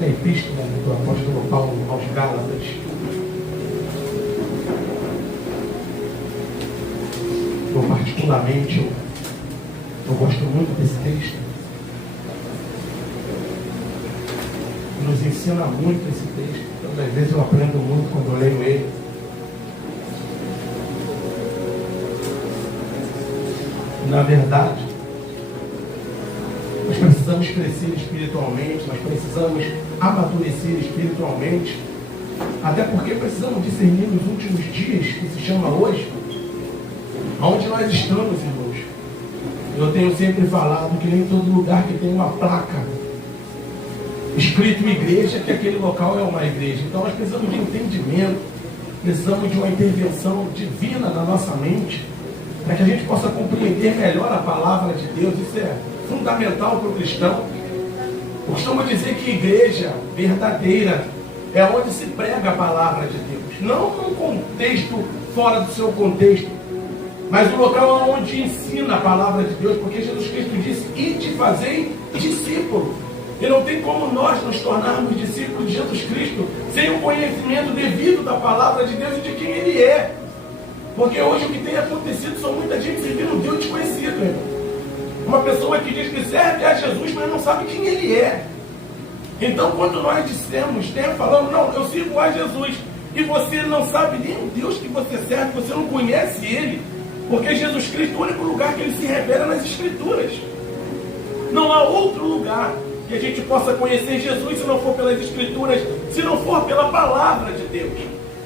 da epístola do apóstolo Paulo aos Gálatas. Eu particularmente, eu gosto muito desse texto. Nos ensina muito esse texto. Então, às vezes eu aprendo muito quando eu leio ele. Na verdade, nós precisamos crescer espiritualmente, nós precisamos amadurecer espiritualmente, até porque precisamos discernir nos últimos dias, que se chama hoje, onde nós estamos, irmãos. Eu tenho sempre falado que nem todo lugar que tem uma placa escrito igreja, que aquele local é uma igreja. Então nós precisamos de entendimento, precisamos de uma intervenção divina na nossa mente, para que a gente possa compreender melhor a palavra de Deus. Isso é fundamental para o cristão. Eu costumo dizer que igreja verdadeira é onde se prega a palavra de Deus, não num contexto fora do seu contexto, mas o local onde ensina a palavra de Deus, porque Jesus Cristo disse: ide fazei discípulo. E não tem como nós nos tornarmos discípulos de Jesus Cristo sem o conhecimento devido da palavra de Deus e de quem Ele é. Porque hoje o que tem acontecido são muita gente servindo um Deus desconhecido, irmão. Uma pessoa que diz que serve a Jesus, mas não sabe quem Ele é. Então, quando nós dissemos, falamos, não, eu sirvo a Jesus, e você não sabe nem o Deus que você serve, você não conhece Ele, porque Jesus Cristo, o único lugar que Ele se revela nas Escrituras. Não há outro lugar que a gente possa conhecer Jesus se não for pelas Escrituras, se não for pela palavra de Deus.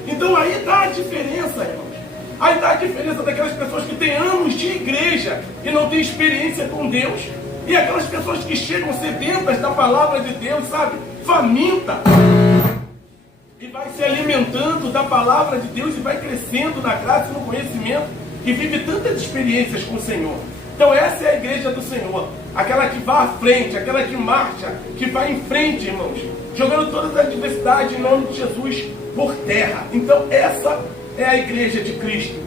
Então aí está a diferença, irmãos. Aí está a diferença daquelas pessoas que têm anos de igreja e não têm experiência com Deus, e aquelas pessoas que chegam sedentas da palavra de Deus, sabe? Faminta, e vai se alimentando da palavra de Deus e vai crescendo na graça e no conhecimento e vive tantas experiências com o Senhor. Então essa é a igreja do Senhor, aquela que vai à frente, aquela que marcha, que vai em frente, irmãos, jogando todas as adversidades em nome de Jesus por terra. Então essa é a igreja de Cristo.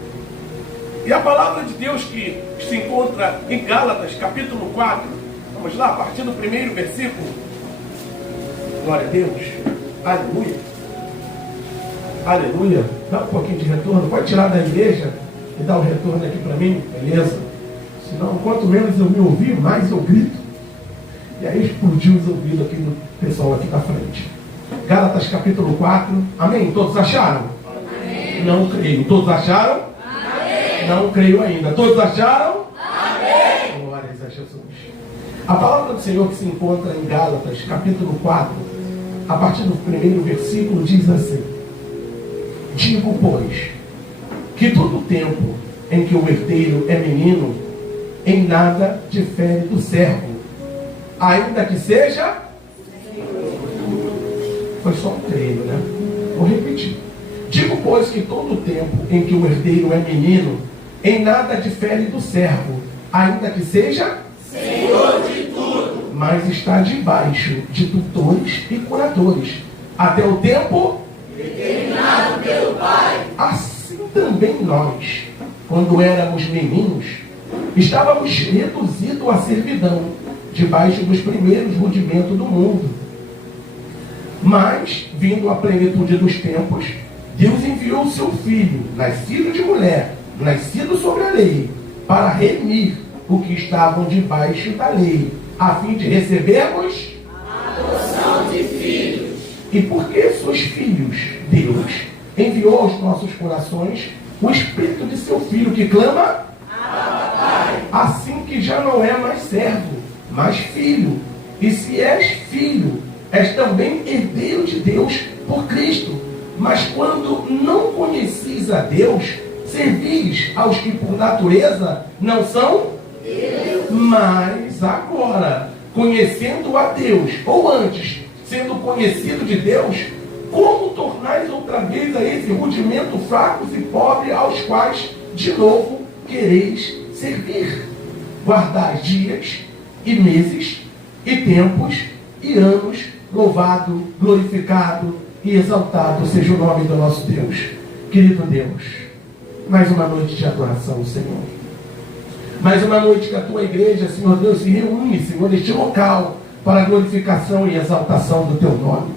E a palavra de Deus que se encontra em Gálatas, capítulo 4, vamos lá, a partir do primeiro versículo. Glória a Deus, aleluia, aleluia. Dá um pouquinho de retorno, pode tirar da igreja e dar o retorno aqui para mim, beleza? Senão, quanto menos eu me ouvir, mais eu grito. E aí explodiu os ouvidos aqui do pessoal aqui da frente. Gálatas capítulo 4, amém? Todos acharam? Amém. Não creio. Todos acharam? Amém. Não creio ainda. Todos acharam? Amém. Glórias a Jesus. A palavra do Senhor que se encontra em Gálatas capítulo 4, a partir do primeiro versículo, diz assim: digo, pois, que todo o tempo em que o herdeiro é menino, em nada difere do servo, ainda que seja... Foi só um treino, né? Vou repetir. Digo, pois, que todo o tempo em que o herdeiro é menino, em nada difere do servo, ainda que seja senhor de tudo, mas está debaixo de tutores e curadores, até o tempo determinado pelo Pai. Assim também nós, quando éramos meninos, estávamos reduzidos à servidão, debaixo dos primeiros rudimentos do mundo. Mas, vindo a plenitude dos tempos, Deus enviou o seu Filho, nascido de mulher, nascido sobre a lei, para remir o que estavam debaixo da lei, a fim de recebermos a adoção de filhos. E porque sois filhos, Deus enviou aos nossos corações o Espírito de seu Filho, que clama: Abba, Pai. Assim que já não é mais servo, mas filho. E se és filho, és também herdeiro de Deus por Cristo. Mas quando não conhecis a Deus, servis aos que por natureza não são Deus. Mas agora, conhecendo a Deus, ou antes, sendo conhecido de Deus, como tornais outra vez a esse rudimento fracos e pobres, aos quais de novo quereis servir? Guardai dias e meses e tempos e anos, louvado, glorificado e exaltado seja o nome do nosso Deus. Querido Deus, mais uma noite de adoração, Senhor. Mais uma noite que a tua igreja, Senhor Deus, se reúne, Senhor, neste local, para a glorificação e exaltação do teu nome.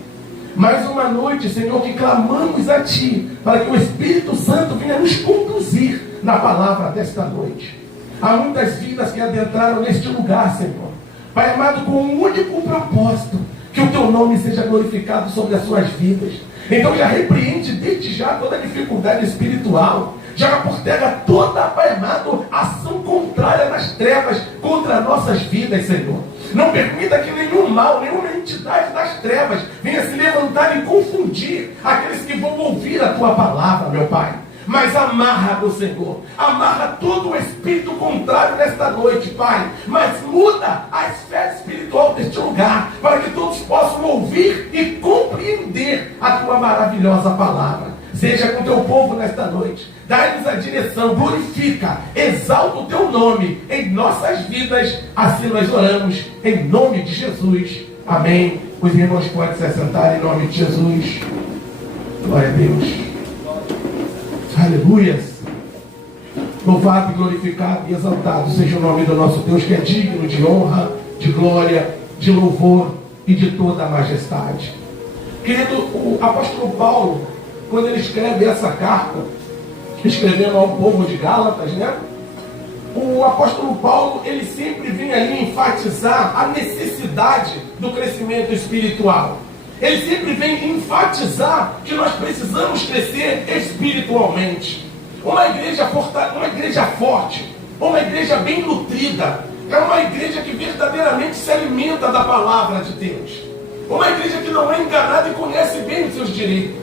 Mais uma noite, Senhor, que clamamos a Ti, para que o Espírito Santo venha nos conduzir na palavra desta noite. Há muitas vidas que adentraram neste lugar, Senhor. Pai amado, com um único propósito, que o Teu nome seja glorificado sobre as suas vidas. Então já repreende desde já toda a dificuldade espiritual. Joga por terra toda, Pai amado, ação contrária nas trevas contra nossas vidas, Senhor. Não permita que nenhum mal, nenhuma entidade das trevas venha se levantar e confundir aqueles que vão ouvir a Tua palavra, meu Pai. Mas amarra, meu Senhor, amarra todo o espírito contrário nesta noite, Pai. Mas muda a esfera espiritual deste lugar, para que todos possam ouvir e compreender a Tua maravilhosa palavra. Seja com o Teu povo nesta noite. Dá-nos a direção, glorifica, exalta o Teu nome em nossas vidas. Assim nós oramos, em nome de Jesus. Amém. Os irmãos podem se assentar em nome de Jesus. Glória a Deus. Aleluias. Louvado, glorificado e exaltado seja o nome do nosso Deus, que é digno de honra, de glória, de louvor e de toda a majestade. Querido, o apóstolo Paulo, quando ele escreve essa carta, escrevendo ao povo de Gálatas, né? O apóstolo Paulo, ele sempre vem ali enfatizar a necessidade do crescimento espiritual. Ele sempre vem enfatizar que nós precisamos crescer espiritualmente. Uma igreja forte, uma igreja bem nutrida, é uma igreja que verdadeiramente se alimenta da palavra de Deus. Uma igreja que não é enganada e conhece bem os seus direitos.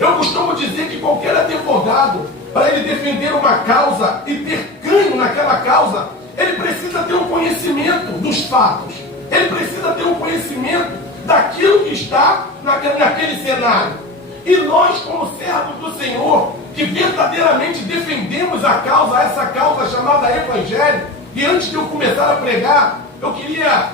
Eu costumo dizer que qualquer advogado, para ele defender uma causa e ter ganho naquela causa, ele precisa ter um conhecimento dos fatos. Ele precisa ter um conhecimento daquilo que está naquele cenário. E nós, como servos do Senhor, que verdadeiramente defendemos a causa, essa causa chamada Evangelho, e antes de eu começar a pregar, eu queria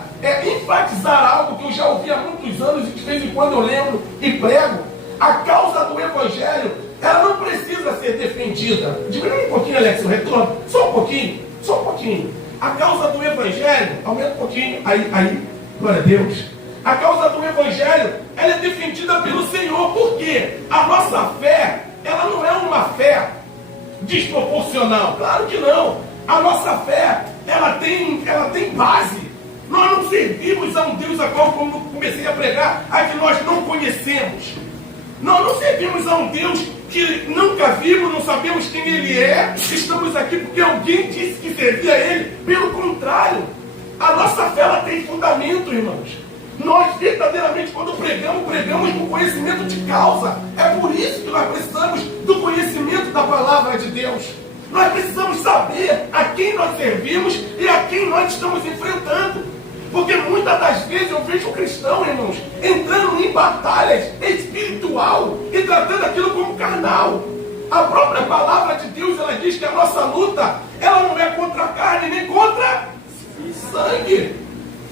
enfatizar algo que eu já ouvi há muitos anos e de vez em quando eu lembro e prego. A causa do Evangelho, ela não precisa ser defendida. Diminui um pouquinho, Alex, o retorno. Só um pouquinho. A causa do Evangelho, aumenta um pouquinho, aí, glória a Deus. A causa do Evangelho, ela é defendida pelo Senhor. Por quê? A nossa fé, ela não é uma fé desproporcional. Claro que não. A nossa fé, ela tem base. Nós não servimos a um Deus a qual, como comecei a pregar, a que nós não conhecemos. Nós não servimos a um Deus que nunca vimos, não sabemos quem Ele é. Estamos aqui porque alguém disse que servia a Ele. Pelo contrário, a nossa fé, ela tem fundamento, irmãos. Nós verdadeiramente, quando pregamos com conhecimento de causa. É por isso que nós precisamos do conhecimento da palavra de Deus. Nós precisamos saber a quem nós servimos e a quem nós estamos enfrentando. Porque muitas das vezes eu vejo o cristão, irmãos, entrando em batalhas espiritual e tratando aquilo como carnal. A própria palavra de Deus, ela diz que a nossa luta, ela não é contra a carne nem contra sangue.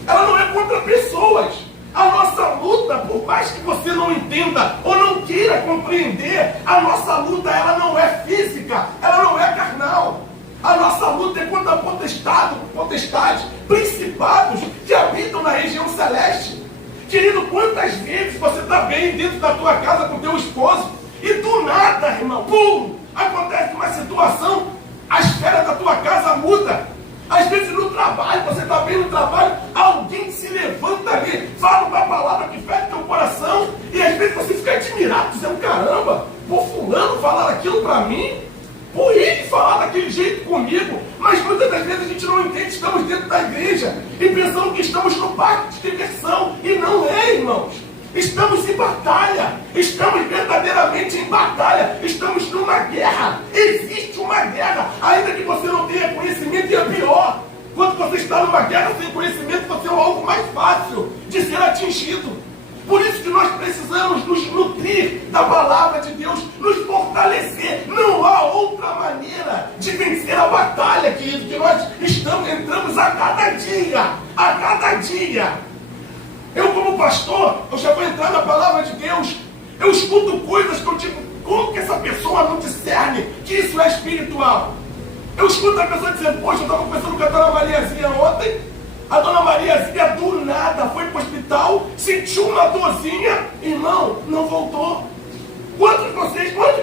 Ela não é contra pessoas. A nossa luta, por mais que você não entenda ou não queira compreender, a nossa luta, ela não é física, ela não é carnal. A nossa luta é contra potestades, principados que habitam na região celeste. Querido, quantas vezes você está bem dentro da tua casa com teu esposo e do nada, irmão, pum, acontece uma situação, a esfera da tua casa muda. Às vezes no trabalho, você está bem no trabalho, alguém se levanta ali, fala uma palavra que fere teu coração, e às vezes você fica admirado, dizendo, caramba, pô, fulano falar aquilo para mim, pô, ele falar daquele jeito comigo. Mas muitas das vezes a gente não entende, estamos dentro da igreja e pensamos que estamos no parque de diversão, e não é, irmãos. Estamos em batalha, estamos verdadeiramente em batalha, estamos numa guerra, existe uma guerra, ainda que você não tenha conhecimento, e é pior, quando você está numa guerra sem conhecimento, você é o alvo mais fácil de ser atingido. Por isso que nós precisamos nos nutrir da palavra de Deus, nos fortalecer. Não há outra maneira de vencer a batalha, querido, que nós entramos a cada dia. Eu, como pastor, eu já vou entrar na palavra de Deus. Eu escuto coisas que eu digo, como que essa pessoa não discerne que isso é espiritual? Eu escuto a pessoa dizendo, poxa, eu estava conversando com a dona Mariazinha ontem, A dona Mariazinha do nada foi para o hospital, sentiu uma dorzinha, irmão, não voltou. Quantos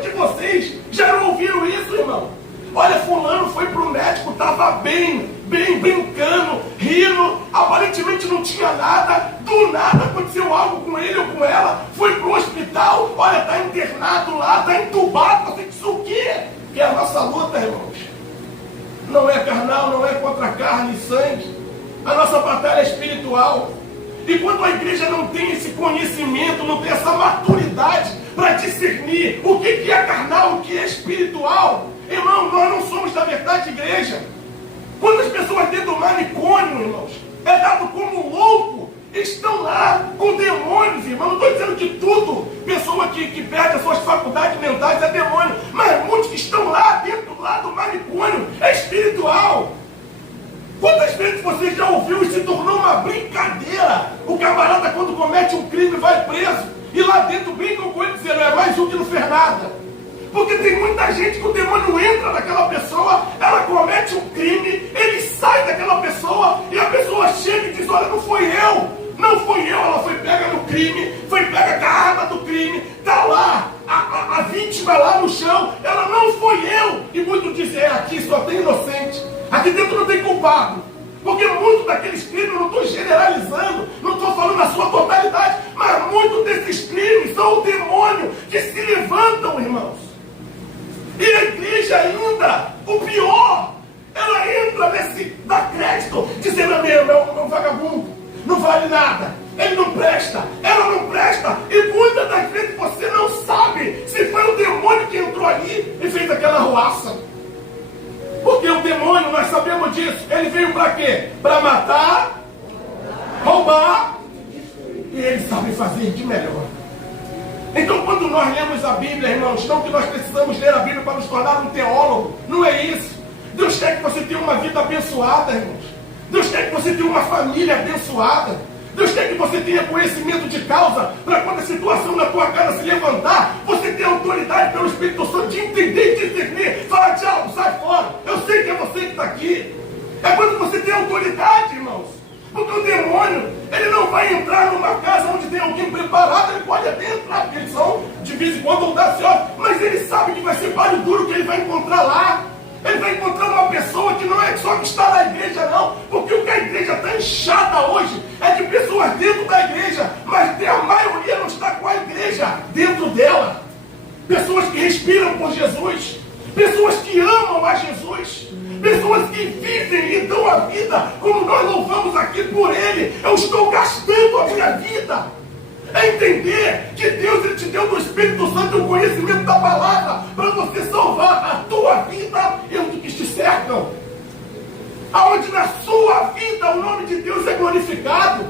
de vocês já não ouviram isso, irmão? Olha, fulano foi para o médico, estava bem, brincando, rindo, aparentemente não tinha nada, do nada aconteceu algo com ele ou com ela, foi para o hospital, olha, está internado lá, está entubado, você disse o quê? Que é a nossa luta, irmãos. Não é carnal, não é contra carne e sangue, a nossa batalha é espiritual. E quando a igreja não tem esse conhecimento, não tem essa maturidade para discernir o que é carnal, o que é espiritual, irmão, nós não somos da verdade igreja. Quando as pessoas dentro do manicômio, irmãos, é dado como louco, estão lá com demônios, irmão. Não estou dizendo que tudo, pessoa que perde as suas faculdades mentais é demônio, mas muitos que estão lá dentro lá do manicômio é espiritual. Quantas vezes você já ouviu e se tornou uma brincadeira? O camarada, quando comete um crime, vai preso. E lá dentro brincam com ele, dizendo, é mais um que não fez nada. Porque tem muita gente que o demônio entra naquela pessoa, ela comete um crime, ele sai daquela pessoa, e a pessoa chega e diz, olha, não foi eu, ela foi pega no crime, foi pega com a arma do crime, está lá, a vítima lá no chão, ela não foi eu. E muitos dizem, aqui só tem inocente. Aqui dentro não tem culpado. Porque muitos daqueles crimes, não estou generalizando, não estou falando na sua totalidade, mas muitos desses crimes são o demônio que se levantam, irmãos. E a igreja ainda, o pior, ela entra dá crédito, dizendo, meu vagabundo, não vale nada, ele não presta, ela não presta. E muitas das vezes você não sabe se foi o demônio que entrou ali e fez aquela ruaça. Porque o demônio, nós sabemos disso, ele veio para quê? Para matar, roubar, e ele sabe fazer de melhor. Então, quando nós lemos a Bíblia, irmãos, não que nós precisamos ler a Bíblia para nos tornar um teólogo, não é isso. Deus quer que você tenha uma vida abençoada, irmãos. Deus quer que você tenha uma família abençoada. Deus quer que você tenha conhecimento de causa, para quando a situação na tua casa se levantar, você tenha autoridade pelo Espírito Santo de entender e discernir. Fala, diabo, sai fora. Eu sei que é você que está aqui. É quando você tem autoridade, irmãos. Porque o demônio, ele não vai entrar numa casa onde tem alguém preparado, ele pode até entrar, porque eles são de vez em quando audaciosos, mas ele sabe que vai ser páreo duro que ele vai encontrar lá. Ele vai encontrar uma pessoa que não é só que está na igreja, não. Porque o que a igreja está inchada hoje é de pessoas dentro da igreja, mas a maioria não está com a igreja dentro dela. Pessoas que respiram por Jesus, pessoas que amam a Jesus, pessoas que vivem e dão a vida, como nós louvamos aqui por Ele. Eu estou gastando a minha vida. É entender que Deus ele te deu do Espírito Santo o conhecimento da palavra para você salvar a tua vida e os que te cercam. Aonde na sua vida o nome de Deus é glorificado.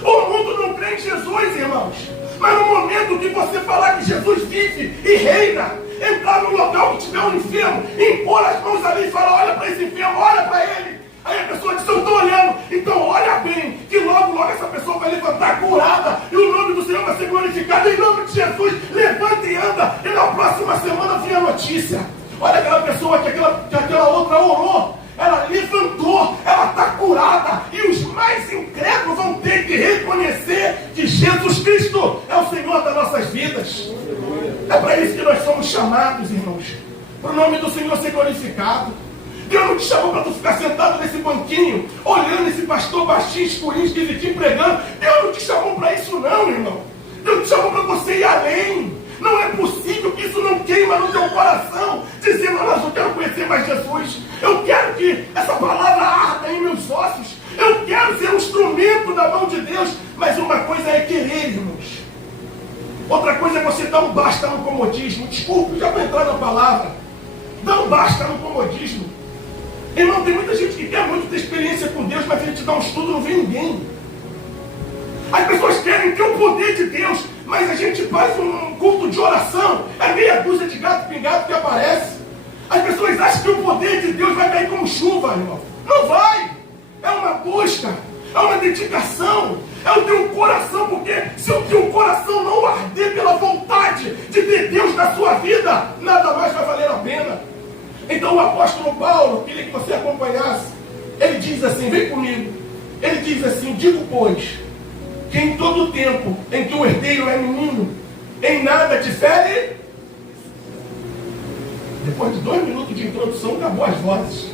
O mundo não crê em Jesus, irmãos. Mas no momento que você falar que Jesus vive e reina, entrar no local que tiver um enfermo, impor as mãos ali e falar, olha para esse enfermo, olha para ele. Aí a pessoa diz, eu estou olhando. Então olha bem, que logo essa pessoa vai levantar curada e o nome do Senhor vai ser glorificado. Em nome de Jesus, levanta e anda. E na próxima semana vem a notícia. Olha aquela pessoa que aquela outra orou. Ela levantou, ela está curada. E os mais incrédulos vão ter que reconhecer que Jesus Cristo é o Senhor das nossas vidas. É para isso que nós somos chamados, irmãos. Para o nome do Senhor ser glorificado. Deus não te chamou para tu ficar sentado nesse banquinho, olhando esse pastor baixinho, escurinho, esquisitinho, pregando. Deus não te chamou para isso não, irmão. Deus te chamou para você ir além. Não é possível que isso não queima no teu coração, dizendo, mas eu quero conhecer mais Jesus. Eu quero que essa palavra arda em meus ossos. Eu quero ser um instrumento da mão de Deus. Mas uma coisa é querer, irmãos. Outra coisa é você dar um basta no comodismo. Desculpe, já vou entrar na palavra. Dá um basta no comodismo. Irmão, tem muita gente que quer muito ter experiência com Deus, mas a gente dá um estudo e não vê ninguém. As pessoas querem ter o poder de Deus, mas a gente faz um culto de oração, é meia dúzia de gato pingado que aparece. As pessoas acham que o poder de Deus vai cair como chuva, irmão. Não vai. É uma busca, é uma dedicação, é o teu coração, porque se o teu coração não arder pela vontade de ter Deus na sua vida, nada mais vai valer a pena. Então o apóstolo Paulo, queria que você acompanhasse, ele diz assim, vem comigo, Ele diz assim: digo, pois, que em todo tempo em que o herdeiro é menino, em nada difere. Depois de 2 minutos de introdução, acabou as vozes.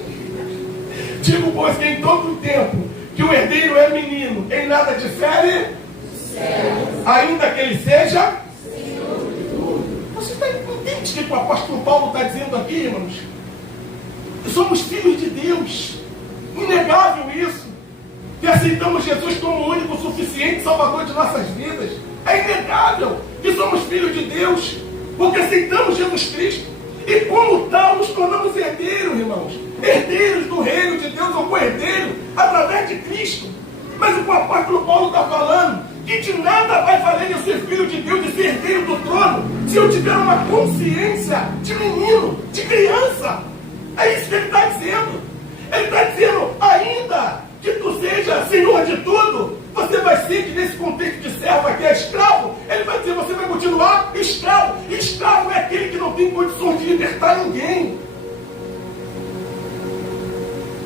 Digo, pois, que em todo tempo que o herdeiro é menino, em nada difere, ainda que ele seja. Você entende o que o apóstolo Paulo está dizendo aqui, irmãos? Somos filhos de Deus. Inegável isso. Que aceitamos Jesus como o único suficiente Salvador de nossas vidas. É inegável que somos filhos de Deus, porque aceitamos Jesus Cristo. E como tal, nos tornamos herdeiros, irmãos. Herdeiros do reino de Deus, ou co-herdeiro, através de Cristo. Mas o que o apóstolo Paulo está falando, que de nada vai valer eu ser filho de Deus e ser herdeiro do trono, se eu tiver uma consciência de menino, de criança. É isso que ele está dizendo. Ele está dizendo, ainda que tu seja senhor de tudo, você vai ser, que nesse contexto de servo aqui é escravo, ele vai dizer, você vai continuar escravo. Escravo é aquele que não tem condições de libertar ninguém.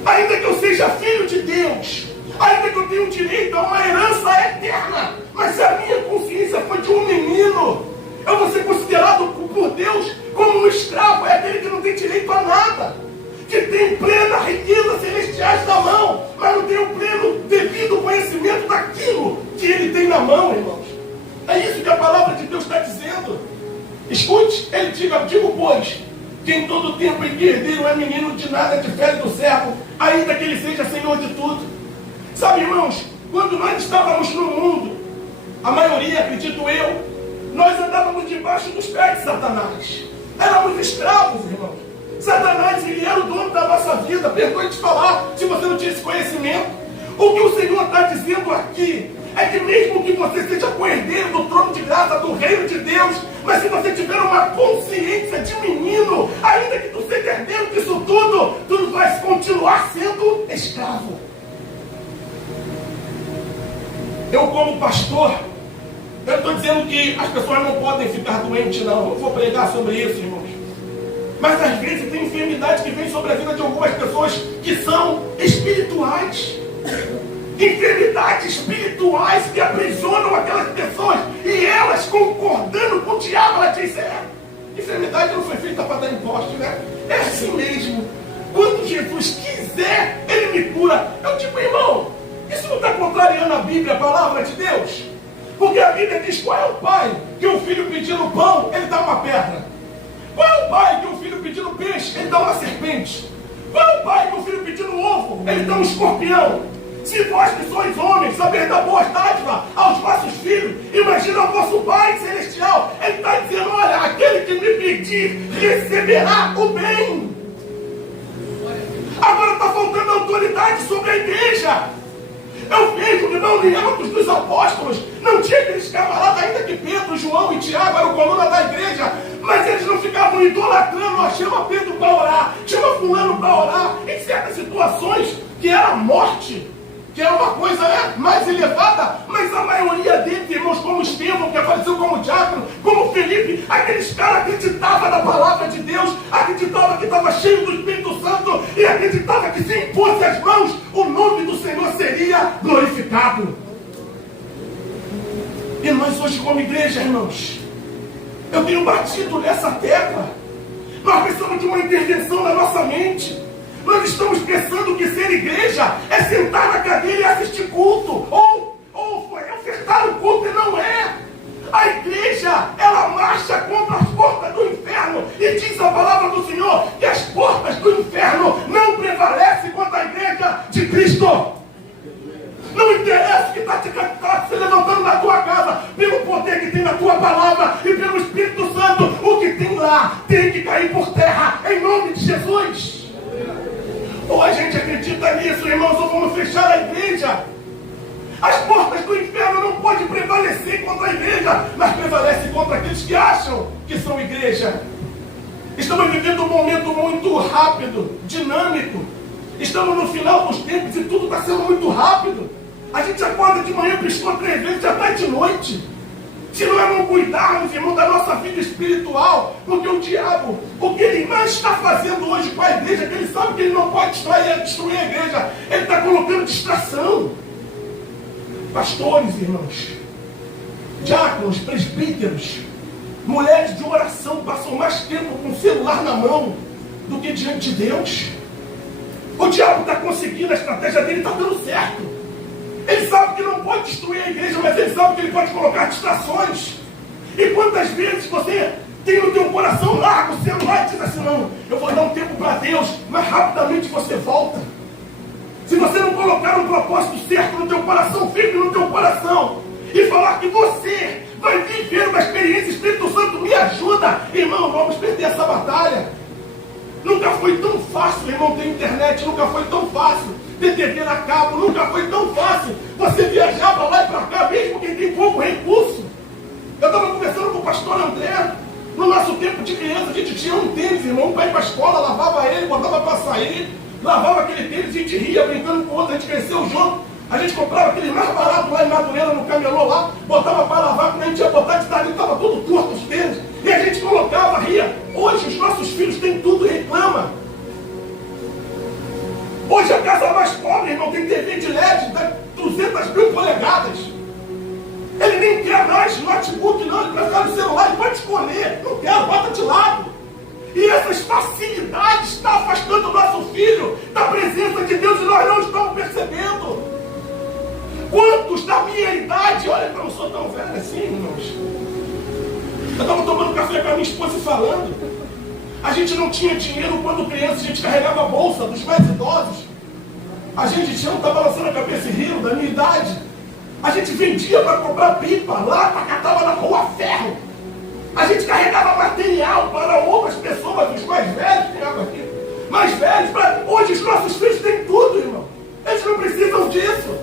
Ainda que eu seja filho de Deus, ainda que eu tenha direito a uma herança eterna, mas se a minha consciência foi de um menino, eu vou ser considerado por Deus como um escravo. É aquele que não tem direito a nada, que tem plena riqueza celestiais na mão, mas não tem o pleno devido conhecimento daquilo que ele tem na mão, irmãos. É isso que a palavra de Deus está dizendo. Escute, ele digo, pois, que em todo tempo em que herdeiro é menino, de nada difere do servo, ainda que ele seja senhor de tudo. Sabe, irmãos, quando nós estávamos no mundo, a maioria, acredito eu, nós andávamos debaixo dos pés de Satanás. Éramos escravos, irmãos. Satanás, ele era o dono da nossa vida. Perdoe te falar, se você não tinha esse conhecimento. O que o Senhor está dizendo aqui é que mesmo que você seja co-herdeiro do trono de graça, do reino de Deus, mas se você tiver uma consciência de menino, ainda que tu seja herdeiro disso tudo, tu vais continuar sendo escravo. Eu, como pastor, eu estou dizendo que as pessoas não podem ficar doentes, não. Eu não vou pregar sobre isso, irmãos. Mas às vezes tem enfermidade que vem sobre a vida de algumas pessoas que são espirituais. Enfermidades espirituais que aprisionam aquelas pessoas, e elas, concordando com o diabo, ela diz: enfermidade não foi feita para dar imposto, né? É assim mesmo. Quando Jesus quiser, ele me cura. Eu digo, irmão, isso não está contrariando a Bíblia, a palavra de Deus? Porque a Bíblia diz: qual é o pai que o filho pedindo pão, ele dá uma pedra? Qual é o pai que o filho pedindo peixe, ele dá uma serpente? Qual é o pai que o filho pedindo ovo, ele dá um escorpião? Se vós que sois homens, saber dar boa dádiva aos vossos filhos, imagina o vosso Pai Celestial. Ele está dizendo: olha, aquele que me pedir, receberá o bem. Agora está faltando autoridade sobre a igreja. Eu vejo, irmão, em Atos dos Apóstolos, não tinha aqueles camaradas, ainda que Pedro, João e Tiago eram coluna da igreja, mas eles não ficavam idolatrando: ó, chama Pedro para orar, chama fulano para orar. Em certas situações, que era a morte, que é uma coisa mais elevada, mas a maioria deles, irmãos, como Estevão, que apareceu como diácono, como Felipe, aqueles caras acreditavam na palavra de Deus, acreditavam que estava cheio do Espírito Santo, e acreditavam que se impôs as mãos, o nome do Senhor seria glorificado. E nós hoje, como igreja, irmãos, eu tenho batido nessa tecla. Nós precisamos de uma intervenção na nossa mente. Nós estamos pensando que ser igreja é sentar na cadeira e assistir culto, ou ofertar o culto, e não é. A igreja, ela marcha contra as portas do inferno, e diz a palavra do Senhor que as portas do inferno não prevalecem contra a igreja de Cristo. Não interessa que está se levantando na tua casa, pelo poder que tem na tua palavra e pelo Espírito Santo, o que tem lá tem que cair por terra, em nome de Jesus. Ou a gente acredita nisso, irmãos, ou vamos fechar a igreja. As portas do inferno não podem prevalecer contra a igreja, mas prevalecem contra aqueles que acham que são igreja. Estamos vivendo um momento muito rápido, dinâmico. Estamos no final dos tempos e tudo está sendo muito rápido. A gente acorda de manhã, piscou 3 vezes, já está de noite. Se nós não cuidarmos, irmão, da nossa vida espiritual, porque o diabo, o que ele mais está fazendo hoje com a igreja, que ele sabe que ele não pode destruir a igreja, ele está colocando distração. pastores, irmãos, diáconos, presbíteros, mulheres de oração passam mais tempo com o celular na mão do que diante de Deus. O diabo está conseguindo, a estratégia dele está dando certo. Ele sabe que não pode destruir a igreja, mas ele sabe que ele pode colocar distrações. E quantas vezes você tem no teu coração, larga o celular e diz assim, não, eu vou dar um tempo para Deus, mas rapidamente você volta. Se você não colocar um propósito certo no teu coração, firme no teu coração, e falar que você vai viver uma experiência, Espírito Santo me ajuda, irmão, vamos perder essa batalha. Nunca foi tão fácil, irmão, ter internet, nunca foi tão fácil ter TV a cabo, nunca foi tão fácil você viajar para lá e para cá, mesmo quem tem pouco recurso. Eu estava conversando com o pastor André. No nosso tempo de criança, a gente tinha um tênis, irmão, para ir para a escola, lavava ele, botava para sair, lavava aquele tênis, a gente ria, brincando com o outro, a gente cresceu junto. A gente comprava aquele mais barato lá em Madureira, no camelô lá, botava para lavar, quando a gente ia botar de tarde, estava tudo torto os tênis. E a gente colocava, ria. Hoje os nossos filhos têm tudo e reclama. Hoje a casa mais pobre, irmão, tem TV de LED, dá 200 mil polegadas. Ele nem quer mais notebook, não, ele prefere o celular, ele pode escolher. Não quero, bota de lado. E essas facilidades estão afastando o nosso filho da presença de Deus e nós não estamos percebendo. Quantos da minha idade, olha, eu não sou tão velho assim, irmãos. Eu estava tomando café com a minha esposa e falando. A gente não tinha dinheiro quando criança, a gente carregava a bolsa dos mais idosos. A gente não estava balançando a cabeça e rindo da minha idade. A gente vendia para comprar pipa, lata, catava na rua ferro. A gente carregava material para outras pessoas, os mais velhos, tem água aqui, mais velhos. Hoje os nossos filhos têm tudo, irmão. Eles não precisam disso.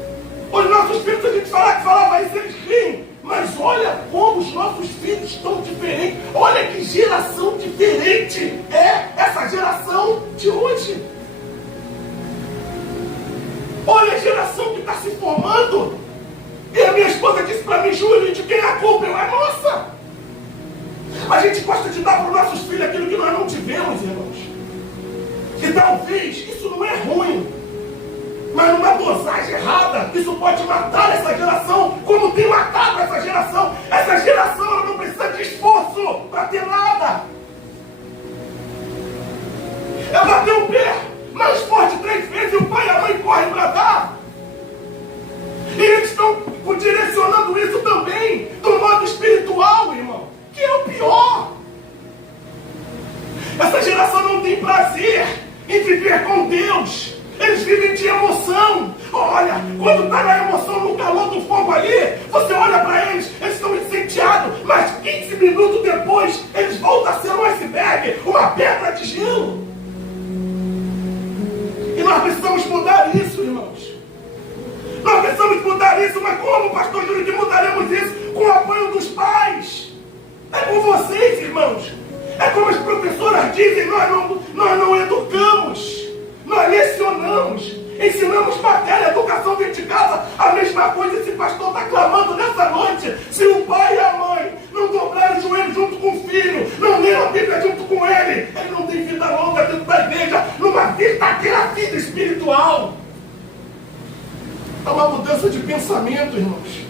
Os nossos filhos, a gente falava isso, eles riem. Mas olha como os nossos filhos estão diferentes. Olha que geração diferente é essa geração de hoje. Olha a geração que está se formando. E a minha esposa disse para mim, Júlio, de quem é a culpa? Eu, é nossa. A gente gosta de dar para os nossos filhos aquilo que nós não tivemos, irmãos. E talvez isso não é ruim, mas numa dosagem errada, isso pode matar essa geração, como tem matado essa geração. Essa geração ela não precisa de esforço para ter nada. Ela tem um pé mais forte 3 vezes e o pai e a mãe correm para dar. E eles estão direcionando isso também do modo espiritual, irmão, que é o pior. Essa geração não tem prazer em viver com Deus. Eles vivem de emoção. Olha, quando está na emoção, no calor do fogo ali, você olha para eles, eles estão incendiados, mas 15 minutos depois, eles voltam a ser um iceberg, uma pedra de gelo. E nós precisamos mudar isso, irmãos. Nós precisamos mudar isso, mas como, pastor Júlio, que mudaremos isso? Com o apoio dos pais. É com vocês, irmãos. É como as professoras dizem, nós não educamos, nós lecionamos, ensinamos matéria, educação dentro de casa. A mesma coisa esse pastor está clamando nessa noite. Se o pai e a mãe não dobrarem o joelho junto com o filho, não leram a Bíblia junto com ele não tem vida longa dentro da igreja, numa verdadeira vida espiritual. É uma mudança de pensamento, irmãos.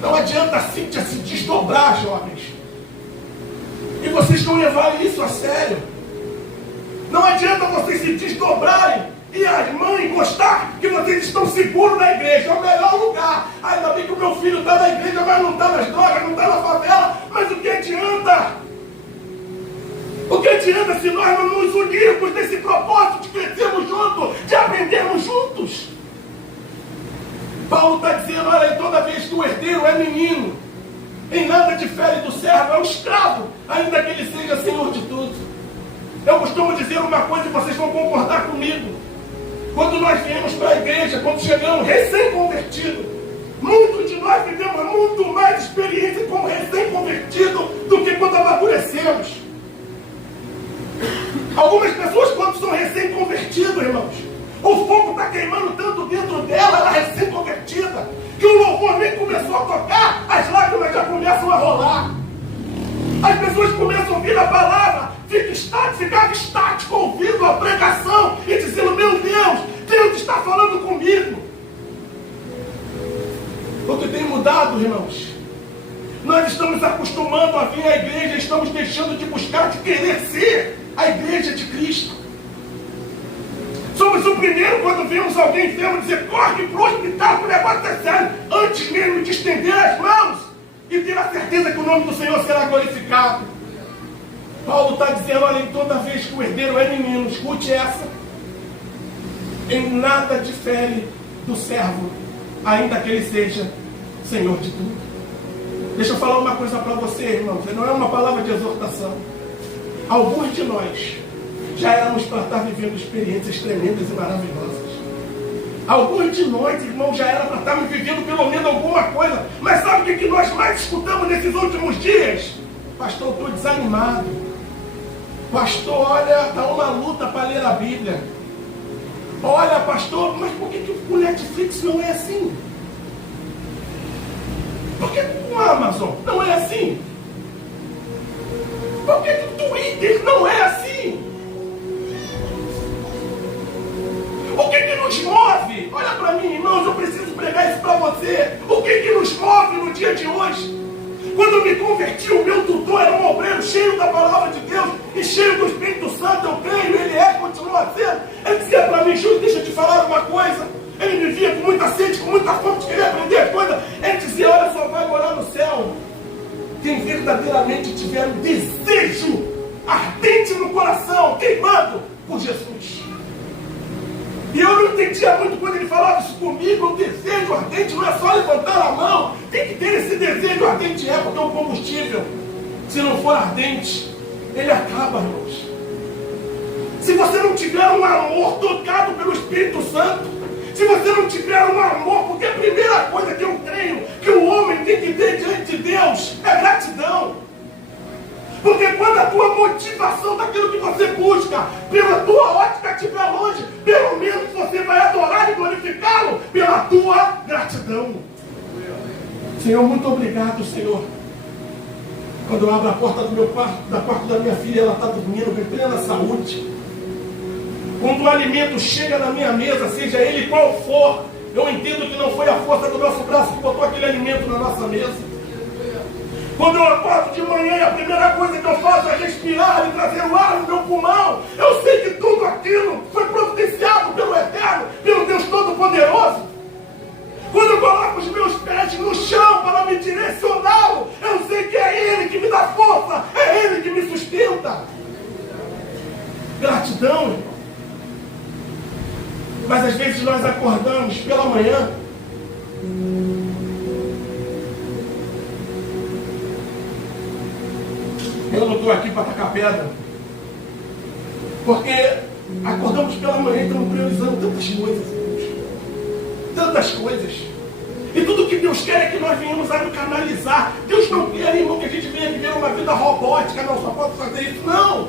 Não adianta a Cíntia se desdobrar, jovens, e vocês não levarem isso a sério. Não adianta vocês se desdobrarem e a mãe gostar que vocês estão seguros na igreja. É o melhor lugar. Ainda bem que o meu filho está na igreja, mas não está nas drogas, não está na favela. Mas o que adianta? O que adianta se nós não nos unirmos nesse propósito de crescermos juntos, de aprendermos juntos? Paulo está dizendo, olha, toda vez que o herdeiro é menino, em nada difere do servo, é um escravo, ainda que ele seja senhor de tudo. Eu costumo dizer uma coisa e vocês vão concordar comigo. Quando nós viemos para a igreja, quando chegamos recém-convertidos, muitos de nós vivemos muito mais experiência como recém-convertido do que quando amadurecemos. Algumas pessoas, quando são recém-convertidos, irmãos, o fogo está queimando tanto dentro dela, ela é recém-convertida, que o louvor nem começou a tocar, as lágrimas já começam a rolar. As pessoas começam a ouvir a palavra, ficava estático ouvindo a pregação e dizendo, meu Deus, Deus está falando comigo. O que tem mudado, irmãos? Nós estamos acostumando a vir à igreja, estamos deixando de buscar, de querer ser a igreja de Cristo. Somos o primeiro quando vemos alguém enfermo dizer: corre para o hospital, que o negócio é sério, antes mesmo de estender as mãos e ter a certeza que o nome do Senhor será glorificado. Paulo está dizendo: olha, em toda vez que o herdeiro é menino, escute essa, em nada difere do servo, ainda que ele seja senhor de tudo. Deixa eu falar uma coisa para você, irmãos, não é uma palavra de exortação. Alguns de nós já éramos para estar vivendo experiências tremendas e maravilhosas. Alguns de nós, irmãos, já era para estarmos vivendo pelo menos alguma coisa. Mas sabe o que nós mais escutamos nesses últimos dias? Pastor, eu estou desanimado. Pastor, olha, está uma luta para ler a Bíblia. Olha, pastor, mas por que o Netflix não é assim? Por que o Amazon não é assim? Por que o Twitter não é assim? O que nos move? Olha para mim, irmãos, eu preciso pregar isso para você. O que nos move no dia de hoje? Quando eu me converti, o meu tutor era um obreiro cheio da palavra de Deus e cheio do Espírito Santo. Eu creio, ele continua sendo. Ele dizia para mim: Júlio, deixa eu te falar uma coisa. Ele me via com muita sede, com muita fome, de querer aprender as coisas. Ele dizia: olha, só vai morar no céu quem verdadeiramente tiver um desejo ardente no coração, queimando por Jesus. E eu não entendia muito quando ele falava isso comigo. O desejo ardente não é só levantar a mão, tem que ter esse desejo ardente, porque o combustível, se não for ardente, ele acaba, irmãos. Se você não tiver um amor tocado pelo Espírito Santo, se você não tiver um amor, porque a primeira coisa que eu creio que o homem tem que ter diante de Deus é gratidão. Porque quando a tua motivação daquilo que você busca, pela tua ótica estiver longe, pelo menos você vai adorar e glorificá-lo pela tua gratidão. Senhor, muito obrigado, Senhor. Quando eu abro a porta do meu quarto, da quarto da minha filha, ela está dormindo em plena saúde. Quando o alimento chega na minha mesa, seja ele qual for, eu entendo que não foi a força do nosso braço que botou aquele alimento na nossa mesa. Quando eu acordo de manhã e a primeira coisa que eu faço é respirar e trazer o ar no meu pulmão, eu sei que tudo aquilo foi providenciado pelo Eterno, pelo Deus Todo-Poderoso. Quando eu coloco os meus pés no chão para me direcioná-lo, eu sei que é Ele que me dá força, é Ele que me sustenta. Gratidão, irmão. Mas às vezes nós acordamos pela manhã eu não estou aqui para tacar pedra, porque acordamos pela manhã e estamos priorizando tantas coisas, tantas coisas. E tudo que Deus quer é que nós venhamos a canalizar. Deus não quer, irmão, que a gente venha viver uma vida robótica. Não, só posso fazer isso. Não.